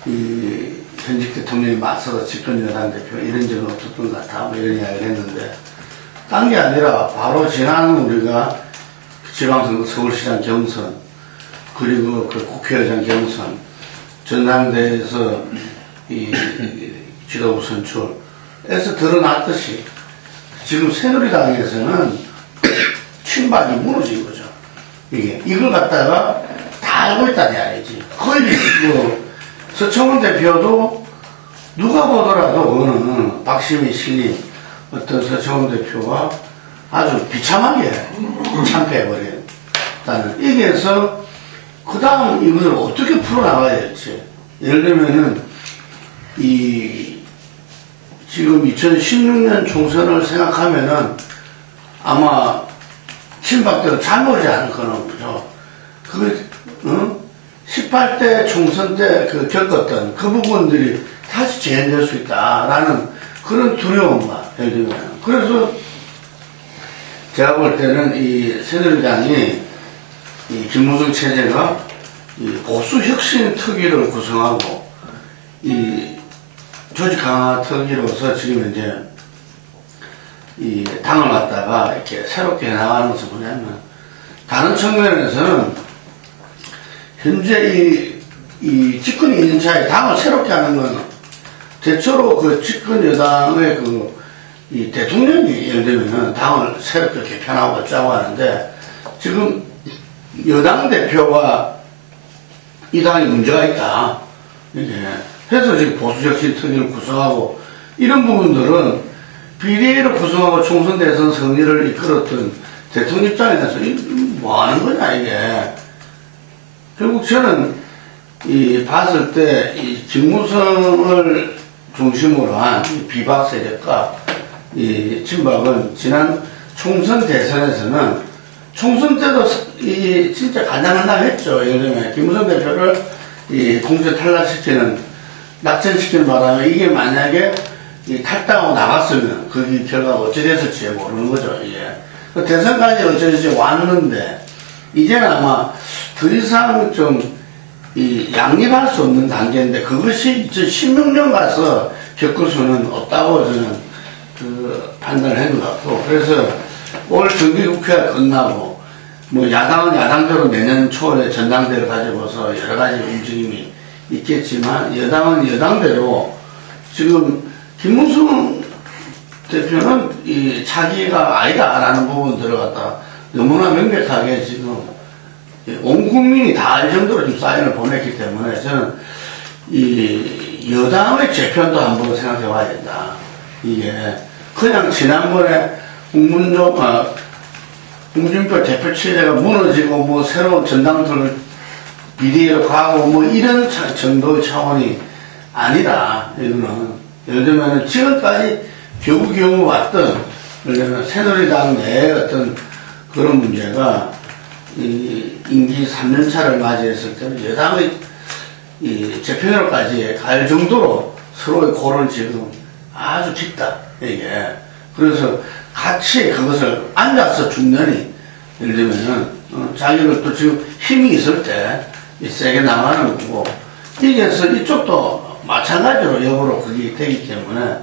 이 현직 대통령이 맞서서 집권 여당 대표 이런 적은 없었던 것 같아 뭐 이런 이야기를 했는데, 딴 게 아니라 바로 지난 우리가 지방선거 서울시장 경선, 그리고 그 국회의장 경선, 전당대회에서 이 지도부 선출에서 드러났듯이 지금 새누리당에서는 친박이 무너진 거죠. 이걸 갖다가 다 알고 있다는 이야기지. 거의 서청원 대표도 누가 보더라도 그거는 박시미 씨 어떤 서청원 대표가 아주 비참하게 참패해버렸다는 얘기해서 그 다음 이것을 어떻게 풀어나가야 될지. 예를 들면은 지금 2016년 총선을 생각하면은 아마 친박들은 잘못이 않을 거는 거죠. 18대 총선 때 겪었던 그 부분들이 다시 재현될 수 있다라는 그런 두려움과 예를 들면. 그래서 제가 볼 때는 이 새누리당이 이 김무성 체제가 이 보수 혁신 특위를 구성하고 이 조직 강화 특위로서 지금 이제 이 당을 갖다가 이렇게 새롭게 해나가는 것을 보냐면 다른 측면에서는 현재 이 집권이 있는 차에 당을 새롭게 하는 건 대체로 그 집권 여당의 이 대통령이 예를 들면 당을 새롭게 개편하고 어쩌고 하는데 지금 여당 대표가 이 당이 문제가 있다. 이게 해서 지금 보수혁신 특위를 구성하고 이런 부분들은 비례로 구성하고 총선 대선 승리를 이끌었던 대통령 입장에서 뭐 하는 거냐 이게. 결국 저는 봤을 때 이 김무성을 중심으로 한 비박 세력과 이 친박은 지난 총선 대선에서는 총선 때도 진짜 간당간당했죠. 예를 들면 김무성 대표를 공천 탈락시키는 낙천시키는 바람에 이게 만약에 탈당하고 나갔으면 그 결과가 어찌 됐을지 모르는 거죠. 이게 대선까지 어찌됐지 왔는데 이제는 아마 더 이상 좀 양립할 수 없는 단계인데 그것이 2016년 가서 겪을 수는 없다고 저는 판단을 한 것 같고, 그래서 올 정기국회가 끝나고 뭐 야당은 야당대로 내년 초에 전당대를 가지고서 여러 가지 움직임이 있겠지만 여당은 여당대로 지금 김무성 대표는 자기가 아니다라는 부분 들어갔다 너무나 명백하게 지금 온 국민이 다 알 정도로 지금 사인을 보냈기 때문에 저는 여당의 재편도 한번 생각해 봐야 된다. 이게 그냥 지난번에 홍준표 대표 체제가 무너지고 뭐 새로운 전당들을 비리로 가고 뭐 이런 정도의 차원이 아니다. 이거는 예를 들면 지금까지 겨우겨우 왔던 예를 들면 새누리당 내의 어떤 그런 문제가 임기 3년차를 맞이했을 때는 여당의 재편으로까지 갈 정도로 서로의 골은 지금 아주 깊다. 이게. 그래서 같이 그것을 앉아서 중년이 예를 들면은 자기를 또 지금 힘이 있을 때 세게 나가는 거고 이게서 이쪽도 마찬가지로 역으로 그게 되기 때문에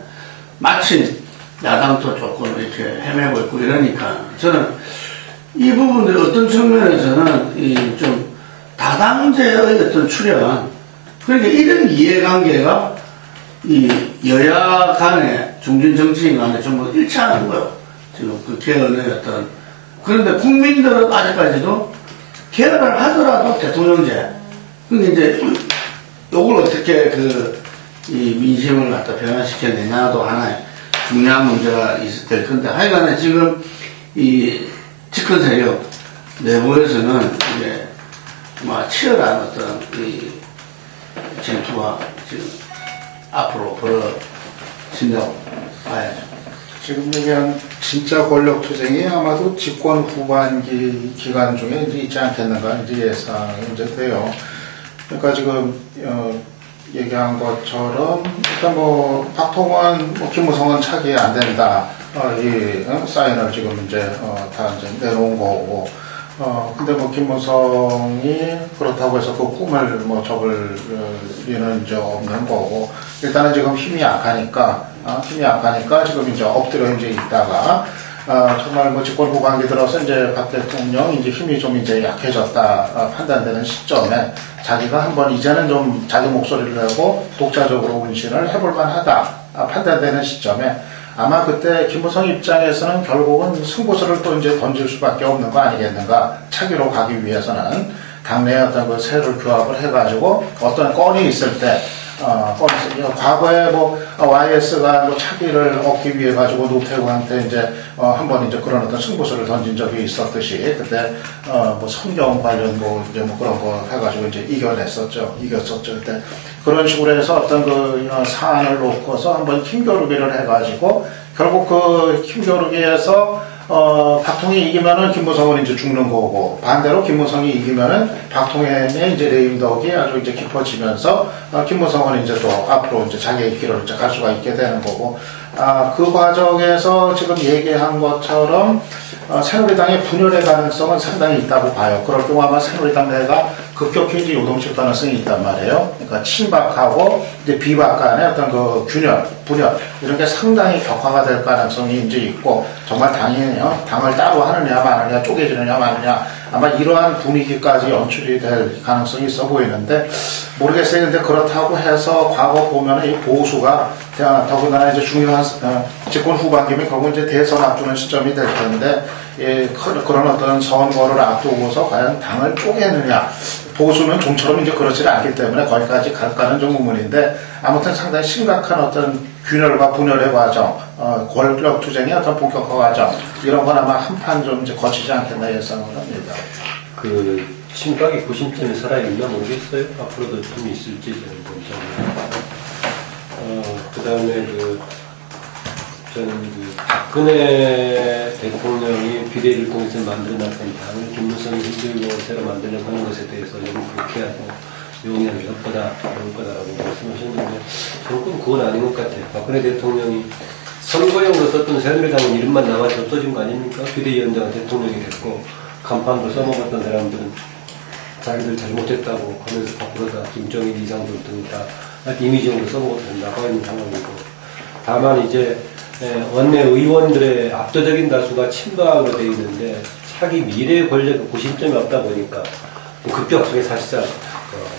마치 야당도 조금 이렇게 헤매고 있고 이러니까 저는 이 부분들이 어떤 측면에서는 좀 다당제의 어떤 출현, 그러니까 이런 이해관계가 여야 간에 중진 정치인 간에 전부 일치하는 거예요. 지금 그 개헌의 어떤. 그런데 국민들은 아직까지도 개헌을 하더라도 대통령제. 근데 이제 요걸 어떻게 이 민심을 갖다 변화시켜내냐도 하나의 중요한 문제가 될 건데 하여간에 지금 집권 세력 내부에서는 이제 치열한 어떤 전투가 지금 앞으로 벌어진다고 봐야죠. 지금 얘기한 진짜 권력 투쟁이 아마도 집권 후반기 기간 중에 이제 있지 않겠는가 이제 예상이 이제 돼요. 그러니까 지금 얘기한 것처럼 일단 박통원, 김무성은 차기 안 된다. 사인을 지금 이제 다 이제 내놓은 거고. 근데 김무성이 그렇다고 해서 그 꿈을 접을 리는 이제 없는 거고. 일단은 지금 힘이 약하니까 지금 이제 엎드려 이제 있다가, 정말 집권 후반기 들어서 이제 박 대통령 이제 힘이 좀 이제 약해졌다 판단되는 시점에 자기가 한번 이제는 좀 자기 목소리를 내고 독자적으로 운신을 해볼 만하다 판단되는 시점에 아마 그때 김무성 입장에서는 결국은 승부수를 또 이제 던질 수밖에 없는 거 아니겠는가. 차기로 가기 위해서는 당내에 어떤 그 세를 규합을 해가지고 어떤 건이 있을 때 과거에 뭐 YS가 뭐 차기를 얻기 위해 가지고 노태우한테 이제 한번 이제 그런 어떤 승부수를 던진 적이 있었듯이 그때 뭐 성경 관련 뭐 이제 뭐 그런 거 해가지고 이제 이겼었죠. 그때 그런 식으로 해서 어떤 그 사안을 놓고서 한번 힘겨루기를 해가지고 결국 그 힘겨루기에서 박통이 이기면은 김무성은 이제 죽는 거고, 반대로 김무성이 이기면은 박통의 이제 레임덕이 아주 이제 깊어지면서 김무성은 이제 또 앞으로 이제 자기의 길을 이제 갈 수가 있게 되는 거고, 그 과정에서 지금 얘기한 것처럼 새누리당의 분열의 가능성은 상당히 있다고 봐요. 그럴 경우 아마 새누리당 내가 급격히 이제 요동칠 가능성이 있단 말이에요. 그러니까 친박하고 이제 비박 간의 어떤 그 균열, 분열 이런 게 상당히 격화가 될 가능성이 이제 있고, 정말 당을 따로 하느냐 마느냐, 쪼개지느냐 마느냐, 아마 이러한 분위기까지 연출이 될 가능성이 있어 보이는데 모르겠어요. 근데 그렇다고 해서 과거 보면은 이 보수가 더군다나 이제 중요한 집권 후반기면 결국 이제 대선 앞두는 시점이 될 텐데, 그런 어떤 선거를 앞두고서 과연 당을 쪼개느냐, 보수는 좀처럼 이제 그렇지 않기 때문에 거기까지 갈까는 좀 의문인데, 아무튼 상당히 심각한 어떤 균열과 분열의 과정, 권력 투쟁의 어떤 본격화 과정, 이런 건 아마 한판 좀 이제 거치지 않겠나 예상을 합니다. 그 심각의 구심점이 살아있나 모르겠어요. 앞으로도 좀 있을지 저는 걱정입니다. 그 다음에 저는 박근혜 대통령이 비대위를 통해서 만들어놨던 당을 김무성이 힘들고 새로 만들려고 하는 것에 대해서 너무 불쾌하고 용인하기 어렵다라고 말씀하셨는데, 저는 그건 아닌 것 같아요. 박근혜 대통령이 선거용으로 썼던 새누리당 이름만 남아서 없어진 거 아닙니까? 비대위원장은 대통령이 됐고, 간판도 써먹었던 사람들은 자기들 잘못했다고 하면서 바꾸다 김정일, 이상돈 등 다 이미지용으로 써먹어서 나가 있는 상황이고, 다만 이제 원내 의원들의 압도적인 다수가 친박으로 되어 있는데 차기 미래 권력 구심점이 없다 보니까 급격하게 사실상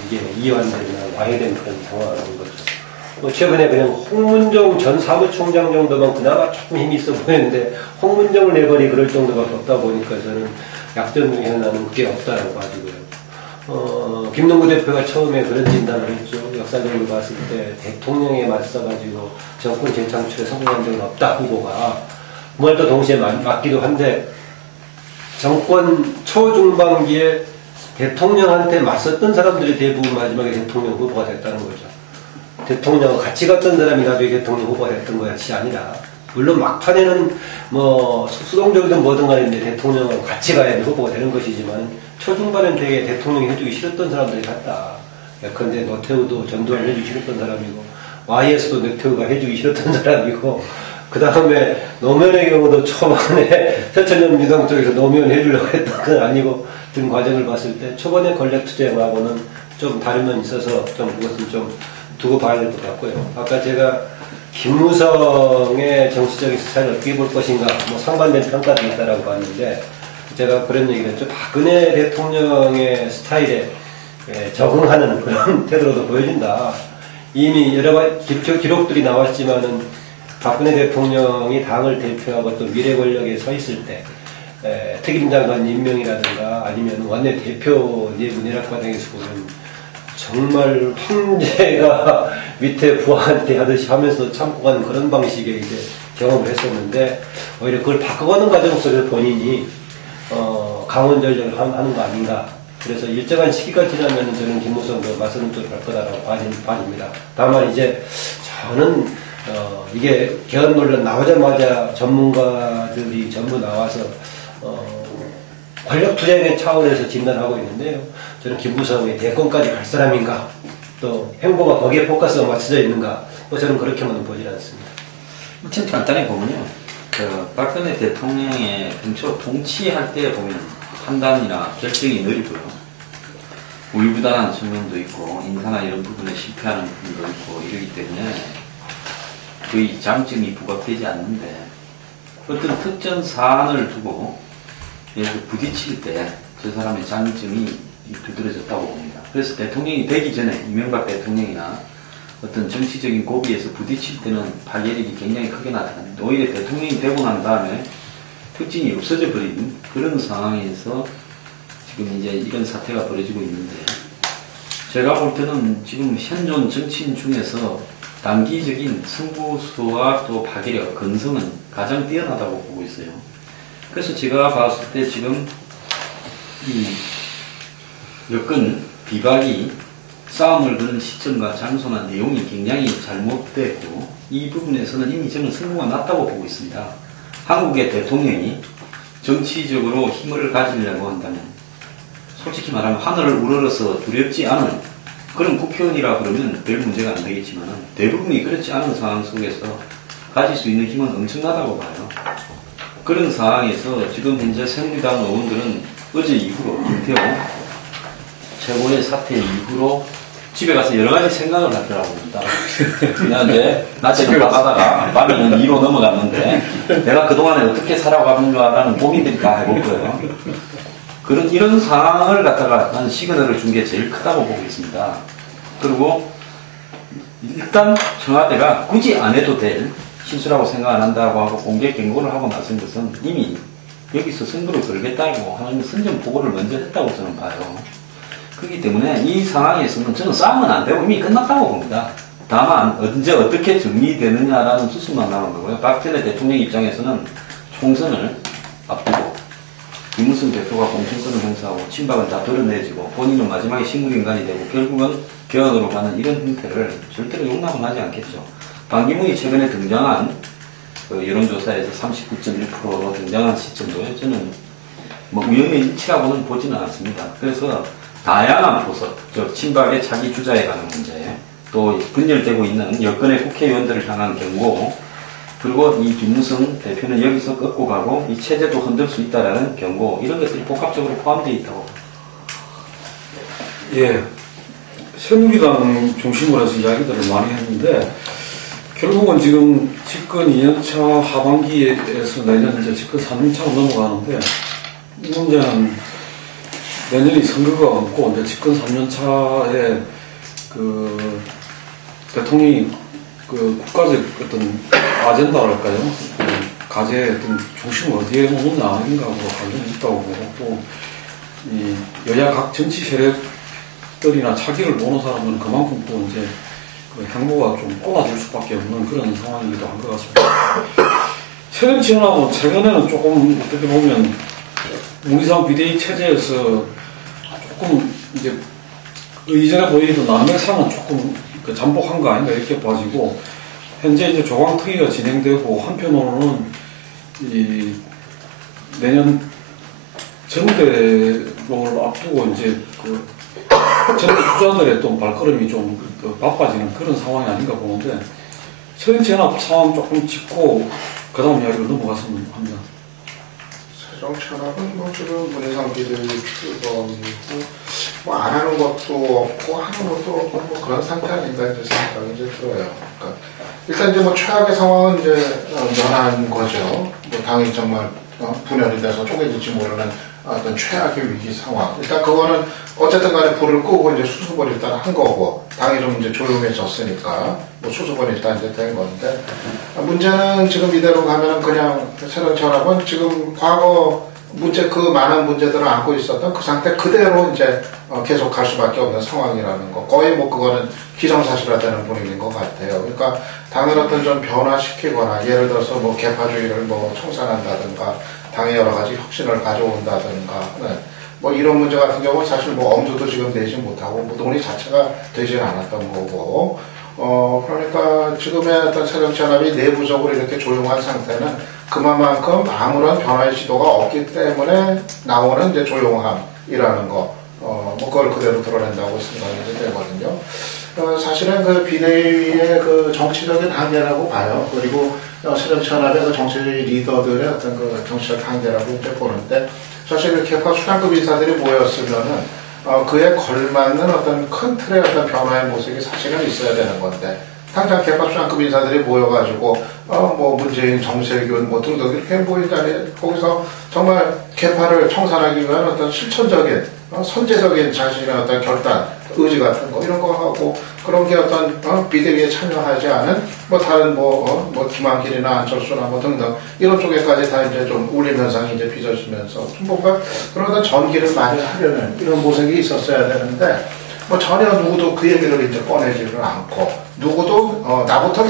이게 이완되거나 와해된 그런 상황인 거죠. 최근에 그냥 홍문종 전 사무총장 정도만 그나마 조금 힘이 있어 보이는데 홍문종을 내버리 그럴 정도밖에 없다 보니까 저는 약점중에 하나는 그게 없다라고 봐지고요. 김동구 대표가 처음에 그런 진단을 했죠. 역사적으로 봤을 때 대통령에 맞서가지고 정권 재창출에 성공한 적은 없다, 후보가. 그말도 동시에 맞기도 한데, 정권 초중반기에 대통령한테 맞섰던 사람들이 대부분 마지막에 대통령 후보가 됐다는 거죠. 대통령과 같이 갔던 사람이 나중에 대통령 후보가 됐던 것이 아니라, 물론 막판에는 뭐 수동적이든 뭐든 간에 대통령하고 같이 가야 후보가 되는 것이지만, 초중반엔 되게 대통령이 해주기 싫었던 사람들이 갔다. 예컨대 노태우도 전두환을 해주기 싫었던 사람이고, YS도 노태우가 해주기 싫었던 사람이고, 그 다음에 노무현의 경우도 초반에 서천년 민당 쪽에서 노무현 해주려고 했던 건 아니고 등 과정을 봤을 때 초반에 권력 투쟁하고는 좀 다른 면이 있어서 좀 그것은 좀 두고 봐야 될 것 같고요. 아까 제가 김무성의 정치적인 스타일을 어떻게 볼 것인가, 뭐 상반된 평가도 있다라고 봤는데, 제가 그런 얘기를 했죠. 박근혜 대통령의 스타일에 적응하는 그런 태도로도 보여진다. 이미 여러 가지 기록들이 나왔지만은 박근혜 대통령이 당을 대표하고 또 미래 권력에 서 있을 때 특임장관 임명이라든가 아니면 원내 대표 내부 내락 과정에서 보면 정말 황제가 밑에 부하한테 하듯이 하면서 참고 가는 그런 방식의 이제 경험을 했었는데, 오히려 그걸 바꿔가는 과정 속에서 본인이 강원 전략을 하는 거 아닌가. 그래서 일정한 시기가 지나면 저는 김무성도 맞서는 쪽으로 갈 거다라고 봐집니다. 다만 이제 저는 이게 개헌 논란 나오자마자 전문가들이 전부 나와서 권력 투쟁의 차원에서 진단하고 있는데요. 저는 김무성의 대권까지 갈 사람인가, 또 행보가 거기에 포커스가 맞춰져 있는가, 저는 그렇게만 보질 않습니다. 참 간단히 보면요, 박근혜 대통령의 당초 통치할 때 보면 판단이나 결정이 느리고요, 우유부단한 측면도 있고 인사나 이런 부분에 실패하는 부분도 있고 이러기 때문에 거의 장점이 부각되지 않는데, 어떤 특정 사안을 두고 부딪힐 때 저 사람의 장점이 두드러졌다고 봅니다. 그래서 대통령이 되기 전에 이명박 대통령이나 어떤 정치적인 고비에서 부딪힐 때는 발열력이 굉장히 크게 나타납니다. 오히려 대통령이 되고 난 다음에 특징이 없어져 버린 그런 상황에서 지금 이제 이런 사태가 벌어지고 있는데, 제가 볼 때는 지금 현존 정치인 중에서 단기적인 승부수와 또 파괴력, 근성은 가장 뛰어나다고 보고 있어요. 그래서 제가 봤을 때 지금 이 여건 비박이 싸움을 거는 시점과 장소나 내용이 굉장히 잘못됐고, 이 부분에서는 이미 저는 승부가 났다고 보고 있습니다. 한국의 대통령이 정치적으로 힘을 가지려고 한다면, 솔직히 말하면 하늘을 우러러서 두렵지 않은 그런 국회의원이라 그러면 별 문제가 안 되겠지만, 대부분이 그렇지 않은 상황 속에서 가질 수 있는 힘은 엄청나다고 봐요. 그런 상황에서 지금 현재 새누리당 의원들은 어제 이후로, 김태호 최고의 사태 이후로 집에 가서 여러 가지 생각을 하더라고 합니다. 그런데 낮에는 나가다가 밤에는 2로 넘어갔는데 내가 그동안에 어떻게 살아가는가라는 고민들이 다 해볼 거예요. 이런 상황을 갖다가 난 시그널을 준 게 제일 크다고 보고 있습니다. 그리고 일단 청와대가 굳이 안 해도 될 실수라고 생각 안 한다고 하고 공개 경고를 하고 나선 것은 이미 여기서 승부를 걸겠다고 하는 선전포고를 먼저 했다고 저는 봐요. 그렇기 때문에 이 상황에서는 저는 싸움은 안 되고 이미 끝났다고 봅니다. 다만 언제 어떻게 정리되느냐라는 수순만 남은 거고요. 박근혜 대통령 입장에서는 총선을 앞두고 김무성 대표가 공천권을 행사하고 친박은 다 드러내지고 본인은 마지막에 식물인간이 되고 결국은 개헌으로 가는 이런 형태를 절대로 용납은 하지 않겠죠. 반기문이 최근에 등장한 그 여론조사에서 39.1%로 등장한 시점도 저는 뭐 우연의 일치라고는 보지는 않습니다. 그래서 다양한 포석, 즉 친박의 차기 주자에 관한 문제, 또 분열되고 있는 여권의 국회의원들을 향한 경고, 그리고 이 김무성 대표는 여기서 꺾고 가고 이 체제도 흔들 수 있다라는 경고, 이런 것들이 복합적으로 포함되어 있다고. 예, 새누리당 중심으로 해서 이야기들을 많이 했는데, 결국은 지금 집권 2년차 하반기에서 내년 이제 집권 3년차로 넘어가는데, 이 문제는 내년이 선거가 없고, 이제 집권 3년차에 그 대통령이 그 국가적 어떤 아젠다랄까요? 과제의 어떤 중심을 어디에 놓느냐, 인가하고 관련이 있다고 보고, 또 이 여야 각 정치 세력들이나 차기를 보는 사람들은 그만큼 또 이제 그 행보가 좀 꼬아질 수밖에 없는 그런 상황이기도 한 것 같습니다. 새정치연합은 최근에는 조금 어떻게 보면 문희상 비대위 체제에서 조금 이제 이전에 보이던 남매상은 조금 그 잠복한 거 아닌가 이렇게 봐지고, 현재 이제 조광특위가 진행되고, 한편으로는 이 내년 전대를 앞두고 이제 그 전대 주자들의 또 발걸음이 좀 바빠지는 그런 상황이 아닌가 보는데, 새정치연합 상황 조금 짚고 그 다음 이야기로 넘어갔으면 합니다. 새정치연합은 뭐 지금 문희상 비대위 출범이고 뭐 안 하는 것도 없고 하는 것도 없고 뭐 그런 상태 아닌가 이제 생각이 이제 들어요. 그러니까 일단 이제 뭐 최악의 상황은 이제 면한 거죠. 뭐 당이 정말 분열이 돼서 쪼개질지 모르는 어떤 최악의 위기 상황. 일단 그거는 어쨌든 간에 불을 끄고 이제 수습을 일단 한 거고, 당이 좀 이제 조용해졌으니까 뭐 수습은 일단 이제 된 건데, 문제는 지금 이대로 가면은 그냥 새정치연합은 지금 과거 문제, 그 많은 문제들을 안고 있었던 그 상태 그대로 이제 계속 갈 수밖에 없는 상황이라는 거. 거의 뭐 그거는 기정사실화되는 분위기인 것 같아요. 그러니까 당을 어떤 좀 변화시키거나, 예를 들어서 뭐 개파주의를 뭐 청산한다든가, 당의 여러 가지 혁신을 가져온다든가, 네. 뭐 이런 문제 같은 경우는 사실 뭐 엄두도 지금 내지 못하고, 뭐 논의 자체가 되지 않았던 거고, 그러니까 지금의 어떤 새정치연합이 내부적으로 이렇게 조용한 상태는 그만큼 아무런 변화의 시도가 없기 때문에 나오는 이제 조용함이라는 거, 뭐 그걸 그대로 드러낸다고 생각이 되거든요. 사실은 그 비대위의 그 정치적인 한계라고 봐요. 그리고 새정치연합의 그 정치 리더들의 어떤 그 정치적 한계라고 이제 보는데, 사실 개파 수장급 인사들이 모였으면은 그에 걸맞는 어떤 큰 틀의 어떤 변화의 모습이 사실은 있어야 되는 건데, 당장 개파 수장급 인사들이 모여가지고 뭐 문재인, 정세균 뭐 등등 이렇게 모인 자리에 거기서 정말 개파를 청산하기 위한 어떤 실천적인 선제적인 자신의 어떤 결단, 의지 같은 거 이런 거 하고 그런 게 어떤 비대위에 참여하지 않은 뭐 다른 뭐 김한길이나 안철수나 뭐 등등 이런 쪽에까지 다 이제 좀 울림 현상이 이제 빚어지면서 좀 뭔가 그런 어떤 전기를 마련하려는 이런 모색이 있었어야 되는데 뭐 전혀 누구도 그 얘기를 이제 꺼내지를 않고 누구도 나부터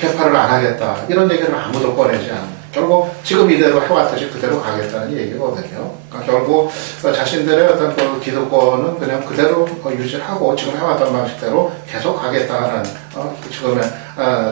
개파를 안 하겠다 이런 얘기를 아무도 꺼내지 않고 결국 지금 이대로 해왔듯이 그대로 가겠다는 얘기거든요. 그러니까 결국 자신들의 어떤 그 기득권은 그냥 그대로 유지하고 지금 해왔던 방식대로 계속 가겠다는 지금의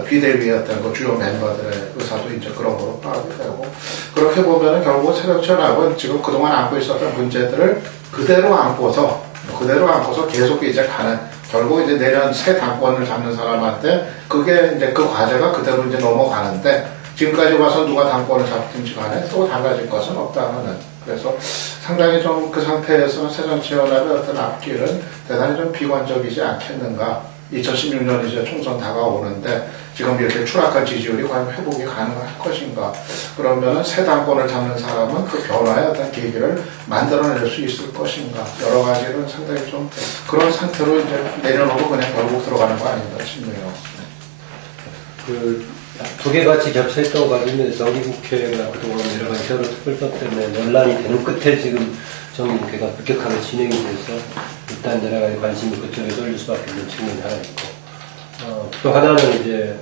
비대위의 어떤 그 주요 멤버들의 의사도 이제 그런 거로 파악이 되고 그렇게 보면은 결국 새정치연합은 지금 그동안 안고 있었던 문제들을 그대로 안고서 계속 이제 가는 결국 이제 내년 새 당권을 잡는 사람한테 그게 이제 그 과제가 그대로 이제 넘어가는데 지금까지 와서 누가 당권을 잡든지 간에 또 달라질 것은 없다는 그래서 상당히 좀 그 상태에서 새정치연합의 어떤 앞길은 대단히 좀 비관적이지 않겠는가 2016년 이제 총선 다가오는데 지금 이렇게 추락한 지지율이 과연 회복이 가능할 것인가 그러면은 새 당권을 잡는 사람은 그 변화의 어떤 계기를 만들어낼 수 있을 것인가 여러 가지는 상당히 좀 그런 상태로 이제 내려놓고 그냥 결국 들어가는 거 아닌가 싶네요. 두 개 같이 겹쳐있다고 봐주면 정기국회가 그동안 여러 가지 세월호 특별법 때문에 논란이 되는 끝에 지금 정기국회가 급격하게 진행이 돼서 일단 여러 가지 관심이 그쪽에 쏠릴 수밖에 없는 측면이 하나 있고 또 하나는 이제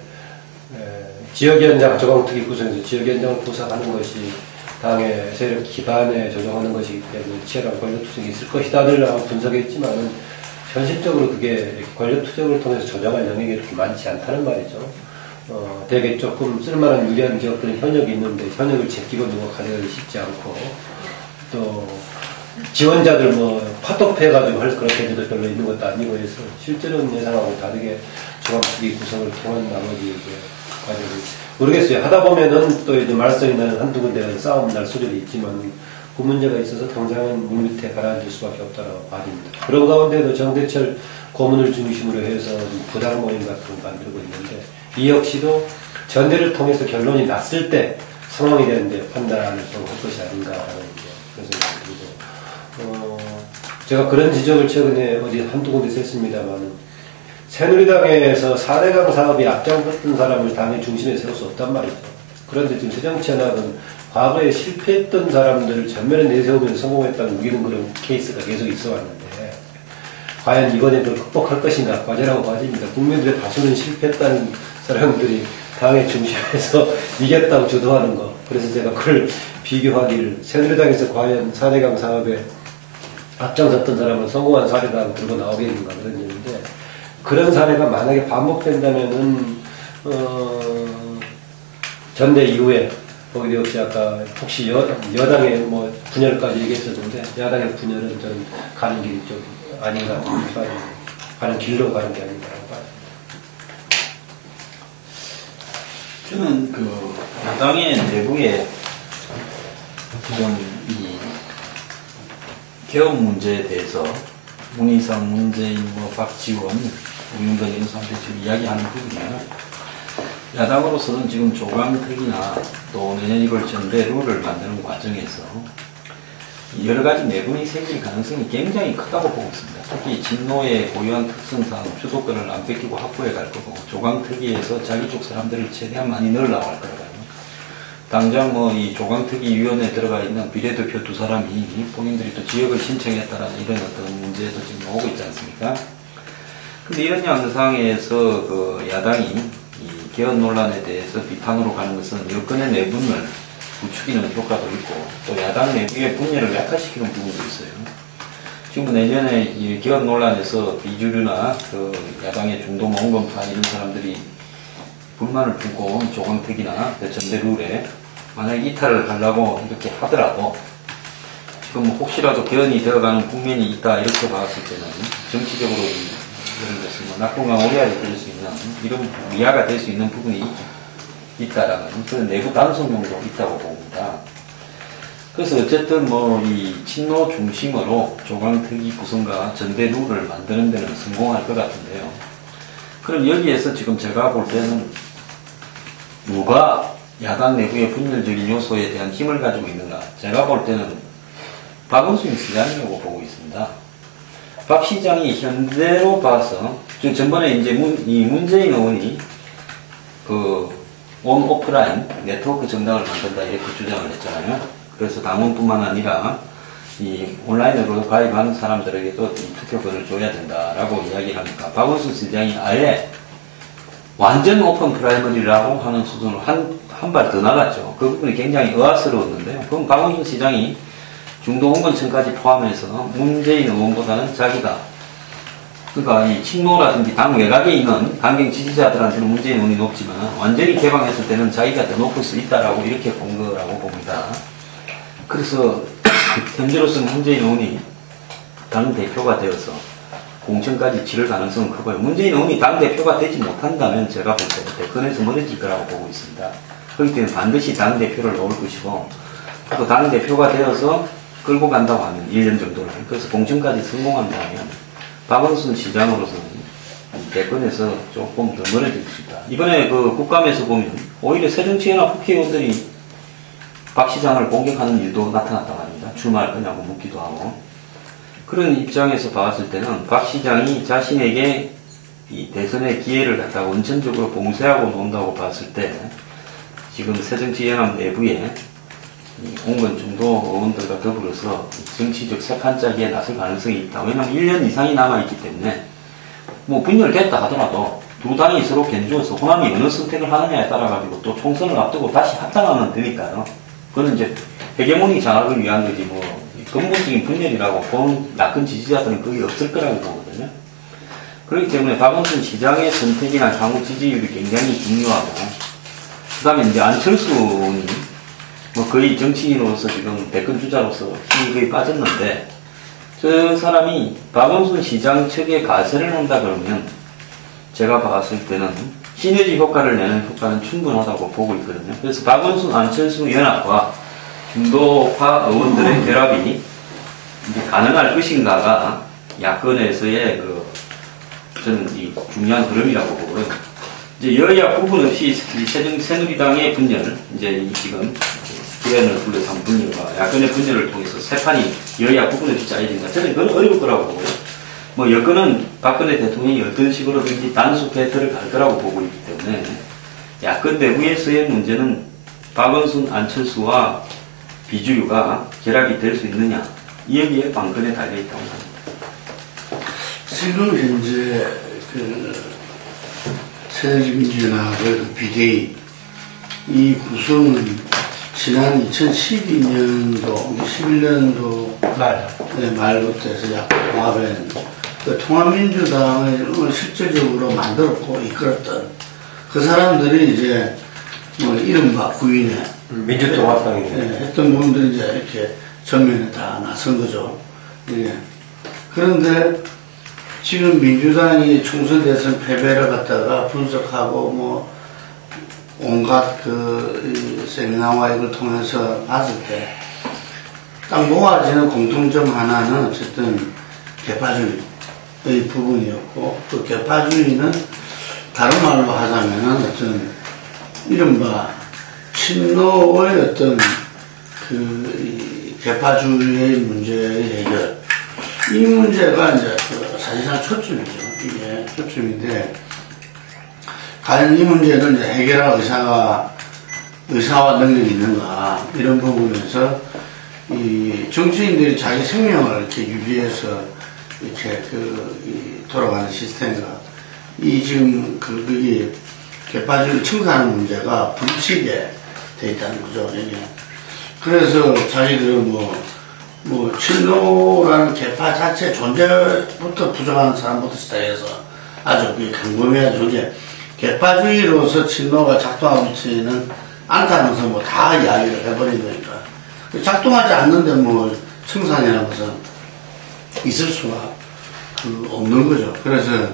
지역위원장 조강특위 구성해서 지역위원장을 구성하는 것이 당의 세력 기반에 조정하는 것이기 때문에 치열한 권력투쟁이 있을 것이다를 분석했지만은 현실적으로 그게 권력투쟁을 통해서 조정할 영역이 이렇게 많지 않다는 말이죠. 되게 조금 쓸만한 유리한 지역들은 현역이 있는데 현역을 제끼고 누가 가져가기 쉽지 않고 또 지원자들 뭐 파독해가지고 할 그런 계제도 별로 있는 것도 아니고 해서 실제로는 예상하고 다르게 조합특위 구성을 통한 나머지 이제 과정을 모르겠어요. 하다 보면은 또 이제 말썽이 나는 한두 군데가 싸움 날 소절이 있지만 그 문제가 있어서 당장은 물밑에 가라앉을 수밖에 없다고 봐집니다. 그런 가운데도 정대철 고문을 중심으로 해서 부당 모임 같은 걸 만들고 있는데 이 역시도 전대를 통해서 결론이 났을 때 상황이 되는데 판단을 좀 할 것이 아닌가라는 그런 생각이 들고 제가 그런 지적을 최근에 어디 한두 군데서 했습니다만 새누리당에서 4대강 사업이 앞장섰던 사람을 당의 중심에 세울 수 없단 말이죠. 그런데 지금 새정치연합은 과거에 실패했던 사람들을 전면에 내세우면서 성공했다는 우기는 그런 케이스가 계속 있어 왔는데 과연 이번에 그걸 극복할 것인가 과제라고 봐집니다. 국민들의 다수는 실패했다는 사람들이 당의 중심에서 이겼다고 주도하는 거. 그래서 제가 그걸 비교하기를 새누리당에서 과연 4대강 사업에 앞장섰던 사람은 성공한 사례라고 들고 나오겠는가 그런 얘기인데 그런 사례가 만약에 반복된다면은 전대 이후에 거기도 역시 아까 혹시 여당의 뭐 분열까지 얘기했었는데 야당의 분열은 저는 가는 길이 좀 아닌가 가는 길로 가는 게 아닌가라고 봐요. 저는 그 야당의 내부에 지금 이 개헌 문제에 대해서 문희상, 문재인, 뭐 박지원, 우영돈 이런 사람들이 지금 이야기하는 부분이에요. 야당으로서는 지금 조강특위나 또 내년 이걸 전대 룰을 만드는 과정에서 여러 가지 내분이 생길 가능성이 굉장히 크다고 보고 있습니다. 특히 진노의 고유한 특성상 주도권을 안 뺏기고 확보해 갈 거고 조강특위에서 자기 쪽 사람들을 최대한 많이 넣으려고 할 거라고요. 당장 뭐 이 조강특위 위원회에 들어가 있는 비례대표 두 사람이 본인들이 또 지역을 신청했다라는 이런 어떤 문제도 지금 오고 있지 않습니까? 근데 이런 양상에서 그 야당이 이 개헌 논란에 대해서 비판으로 가는 것은 여권의 내분을 부추기는 효과도 있고 또 야당 내부의 분열을 약화시키는 부분도 있어요. 지금 내년에 이 개헌 논란에서 비주류나 그 야당의 중도 몽건파 이런 사람들이 불만을 품고 조강특위나 전대 룰에 만약 이탈을 하려고 이렇게 하더라도 지금 혹시라도 개헌이 되어가는 국면이 있다 이렇게 봤을 때는 정치적으로 예를 들어서 뭐 나쁜 강오리알이 될 수 있는 이런 위화가 될 수 있는 부분이 있다라는 그런 내부 단속용도 있다고 봅니다. 그래서 어쨌든 뭐 이 친노 중심으로 조강특위 구성과 전대 룰을 만드는 데는 성공할 것 같은데요. 그럼 여기에서 지금 제가 볼 때는 누가 야당 내부의 분열적인 요소에 대한 힘을 가지고 있는가? 제가 볼 때는 박원순 시장이라고 보고 있습니다. 박 시장이 현재로 봐서, 전번에 이제 이 문재인 의원이 온 오프라인 네트워크 정당을 만든다 이렇게 주장을 했잖아요. 그래서 당원뿐만 아니라 이 온라인으로 가입한 사람들에게도 이 투표권을 줘야 된다라고 이야기를 하니까 박원순 시장이 아예 완전 오픈 프라이머리라고 하는 수준으로 한 발 더 나갔죠. 그 부분이 굉장히 의아스러웠는데요. 그럼 박원순 시장이 중도 홍건층까지 포함해서 문재인 의원보다는 자기가, 그러니까 이 친노라든지 당 외곽에 있는 강경 지지자들한테는 문재인 의원이 높지만 완전히 개방했을 때는 자기가 더 높을 수 있다라고 이렇게 본 거라고 봅니다. 그래서 현재로서는 문재인 의원이 당 대표가 되어서 공천까지 치를 가능성은 크고요. 문재인 의원이 당 대표가 되지 못한다면 제가 볼 때 대권에서 멀어질 거라고 보고 있습니다. 그렇기 때문에 반드시 당 대표를 놓을 것이고, 또 당 대표가 되어서 끌고 간다고 하면 1년 정도는, 그래서 공천까지 성공한다면 박원순 시장으로서는 대권에서 조금 더 멀어질 것입니다. 이번에 그 국감에서 보면 오히려 새정치연합 국회의원들이 박 시장을 공격하는 일도 나타났다고 합니다. 출마할 거냐고 묻기도 하고. 그런 입장에서 봤을 때는 박 시장이 자신에게 이 대선의 기회를 갖다가 원천적으로 봉쇄하고 논다고 봤을 때 지금 새정치연합 내부에 온건 중도 의원들과 더불어서 정치적 세판짜기에 나설 가능성이 있다. 왜냐하면 1년 이상이 남아있기 때문에 뭐 분열됐다 하더라도 두 당이 서로 견주어서 호남이 어느 선택을 하느냐에 따라가지고 또 총선을 앞두고 다시 합당하면 되니까요. 그거는 이제 헤게모니 장악을 위한 거지 뭐 근본적인 분열이라고 보는 야권 지지자들은 거의 없을 거라고 보거든요. 그렇기 때문에 박원순 시장의 선택이나 향후 지지율이 굉장히 중요하고, 그 다음에 이제 안철수 의원이 뭐 거의 정치인으로서 지금 대권 주자로서 힘이 거의 빠졌는데, 저 사람이 박원순 시장 측에 가세를 한다 그러면 제가 봤을 때는 시너지 효과를 내는 효과는 충분하다고 보고 있거든요. 그래서 박원순 안철수 연합과 중도파 의원들의 결합이 이제 가능할 것인가가 야권에서의 저는 이 중요한 흐름이라고 보고요. 이제 여야 구분 없이 새누리당의 분열, 이제 지금 기회를 불러서 한 분열과 야권의 분열을 통해서 세 판이 여야 구분 없이 짜야 된다. 저는 그건 어려울 거라고 보고요. 뭐 여권은 박근혜 대통령이 어떤 식으로든지 단수 배틀을 갈 거라고 보고 있기 때문에 야권 내부에서의 문제는 박원순, 안철수와 비주류가 결합이 될 수 있느냐, 여기에 관건에 달려있다고 합니다. 지금 현재 새정치민주연합의 비대위 이 구성은 지난 2012년도, 11년도 말부터 해서 통합은 통합민주당을 실질적으로 만들었고 이끌었던 그 사람들이 이제 뭐 이른바 구인회 민주통합당이 했던 분들이 이제 이렇게 전면에 다 나선 거죠. 예. 그런데 지금 민주당이 총선 대선 패배를 갖다가 분석하고 뭐 온갖 세미나와 이걸 통해서 봤을 때 딱 모아지는 공통점 하나는 어쨌든 개파주의의 부분이었고, 그 개파주의는 다른 말로 하자면은 어떤 이른바 친노의 어떤 개파주의의 문제의 해결, 이 문제가 이제 사실상 초점이죠. 이게 초점인데, 과연 이 문제를 이제 해결할 의사와 능력이 있는가, 이런 부분에서 이 정치인들이 자기 생명을 이렇게 유지해서 이렇게 돌아가는 시스템과 이 지금 그게 개파주의를 청산하는 문제가 부딪히게 돼 있다는 거죠, 이게. 그래서 자기들은 뭐 친노라는 개파 자체 존재부터 부정하는 사람부터 시작해서 아주 강범위한 존재, 개파주의로서 친노가 작동하고 있지는 않다면서 뭐 다 이야기를 해버린 거니까 작동하지 않는데 뭐 청산이라는 것은 있을 수가 없는 거죠. 그래서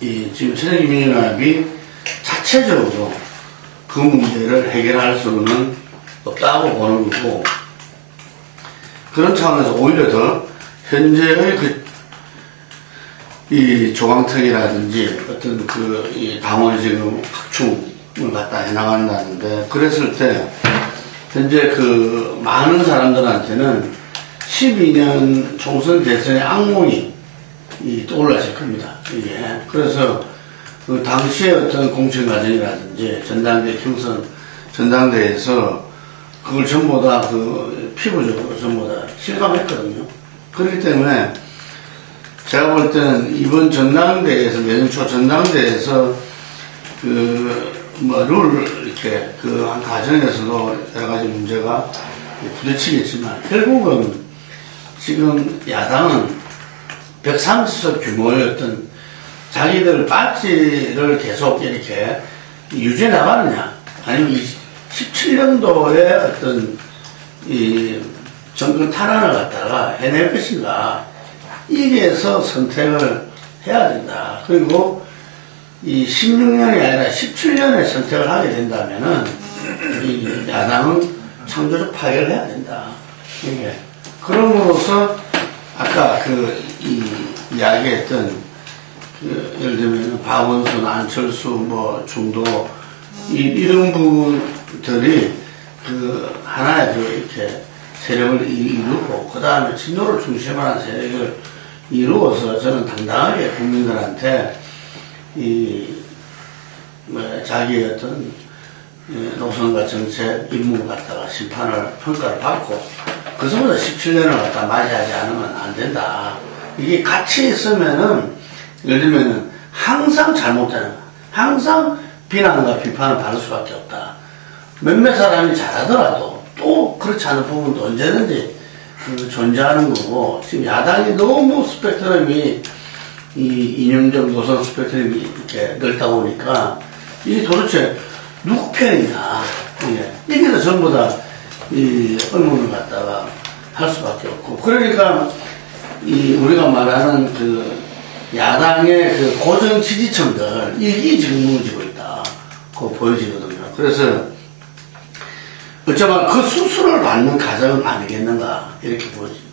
지금 새정치민주연합이 자체적으로 그 문제를 해결할 수는 없다고 보는 거고, 그런 차원에서 오히려 더 현재의 이 조강특이라든지 어떤 이 당원 지금 확충을 갖다 해나간다는데, 그랬을 때 현재 많은 사람들한테는 12년 총선 대선의 악몽이 떠올랐을 겁니다. 이게. 그래서 당시의 어떤 공천 과정이라든지 전당대 경선 전당대에서 그걸 전부 다 피부적으로 전부 다 실감했거든요. 그렇기 때문에 제가 볼 때는 이번 전당대회에서, 내년 초 전당대회에서 룰 이렇게 한 과정에서도 여러 가지 문제가 부딪히겠지만, 결국은 지금 야당은 130석 규모의 어떤 자기들 파티를 계속 이렇게 유지해 나가느냐, 아니면 17년도에 어떤 이 정권 탈환을 갖다가 해낼 것인가, 이게서 선택을 해야 된다. 그리고 이 16년이 아니라 17년에 선택을 하게 된다면은 이 야당은 창조적 파괴를 해야 된다. 이게. 그럼으로써 아까 이야기했던 예를 들면 박원순, 안철수, 중도 이런 분들이 하나의 이렇게 세력을 이루고, 그 다음에 진보를 중심으로 한 세력을 이루어서 저는 당당하게 국민들한테 자기의 어떤 노선과 정책, 임무 갖다가 심판을, 평가를 받고, 그것보다 17년을 갖다 맞이하지 않으면 안 된다. 이게 같이 있으면은, 예를 들면은 항상 잘못되는 거야. 항상 비난과 비판을 받을 수밖에 없다. 몇몇 사람이 잘하더라도 또 그렇지 않은 부분도 언제든지 존재하는 거고, 지금 야당이 너무 스펙트럼이 이념적 노선 스펙트럼이 이렇게 넓다 보니까, 이게 도대체 누구 편이냐, 이게 전부 다 의문을 갖다가 할 수밖에 없고, 그러니까 우리가 말하는 야당의 고정 지지층들, 이게 지금 무너지고 있다, 그거 보여지거든요. 그래서 어쩌면 그 수술을 받는 과정은 아니겠는가, 이렇게 보여집니다.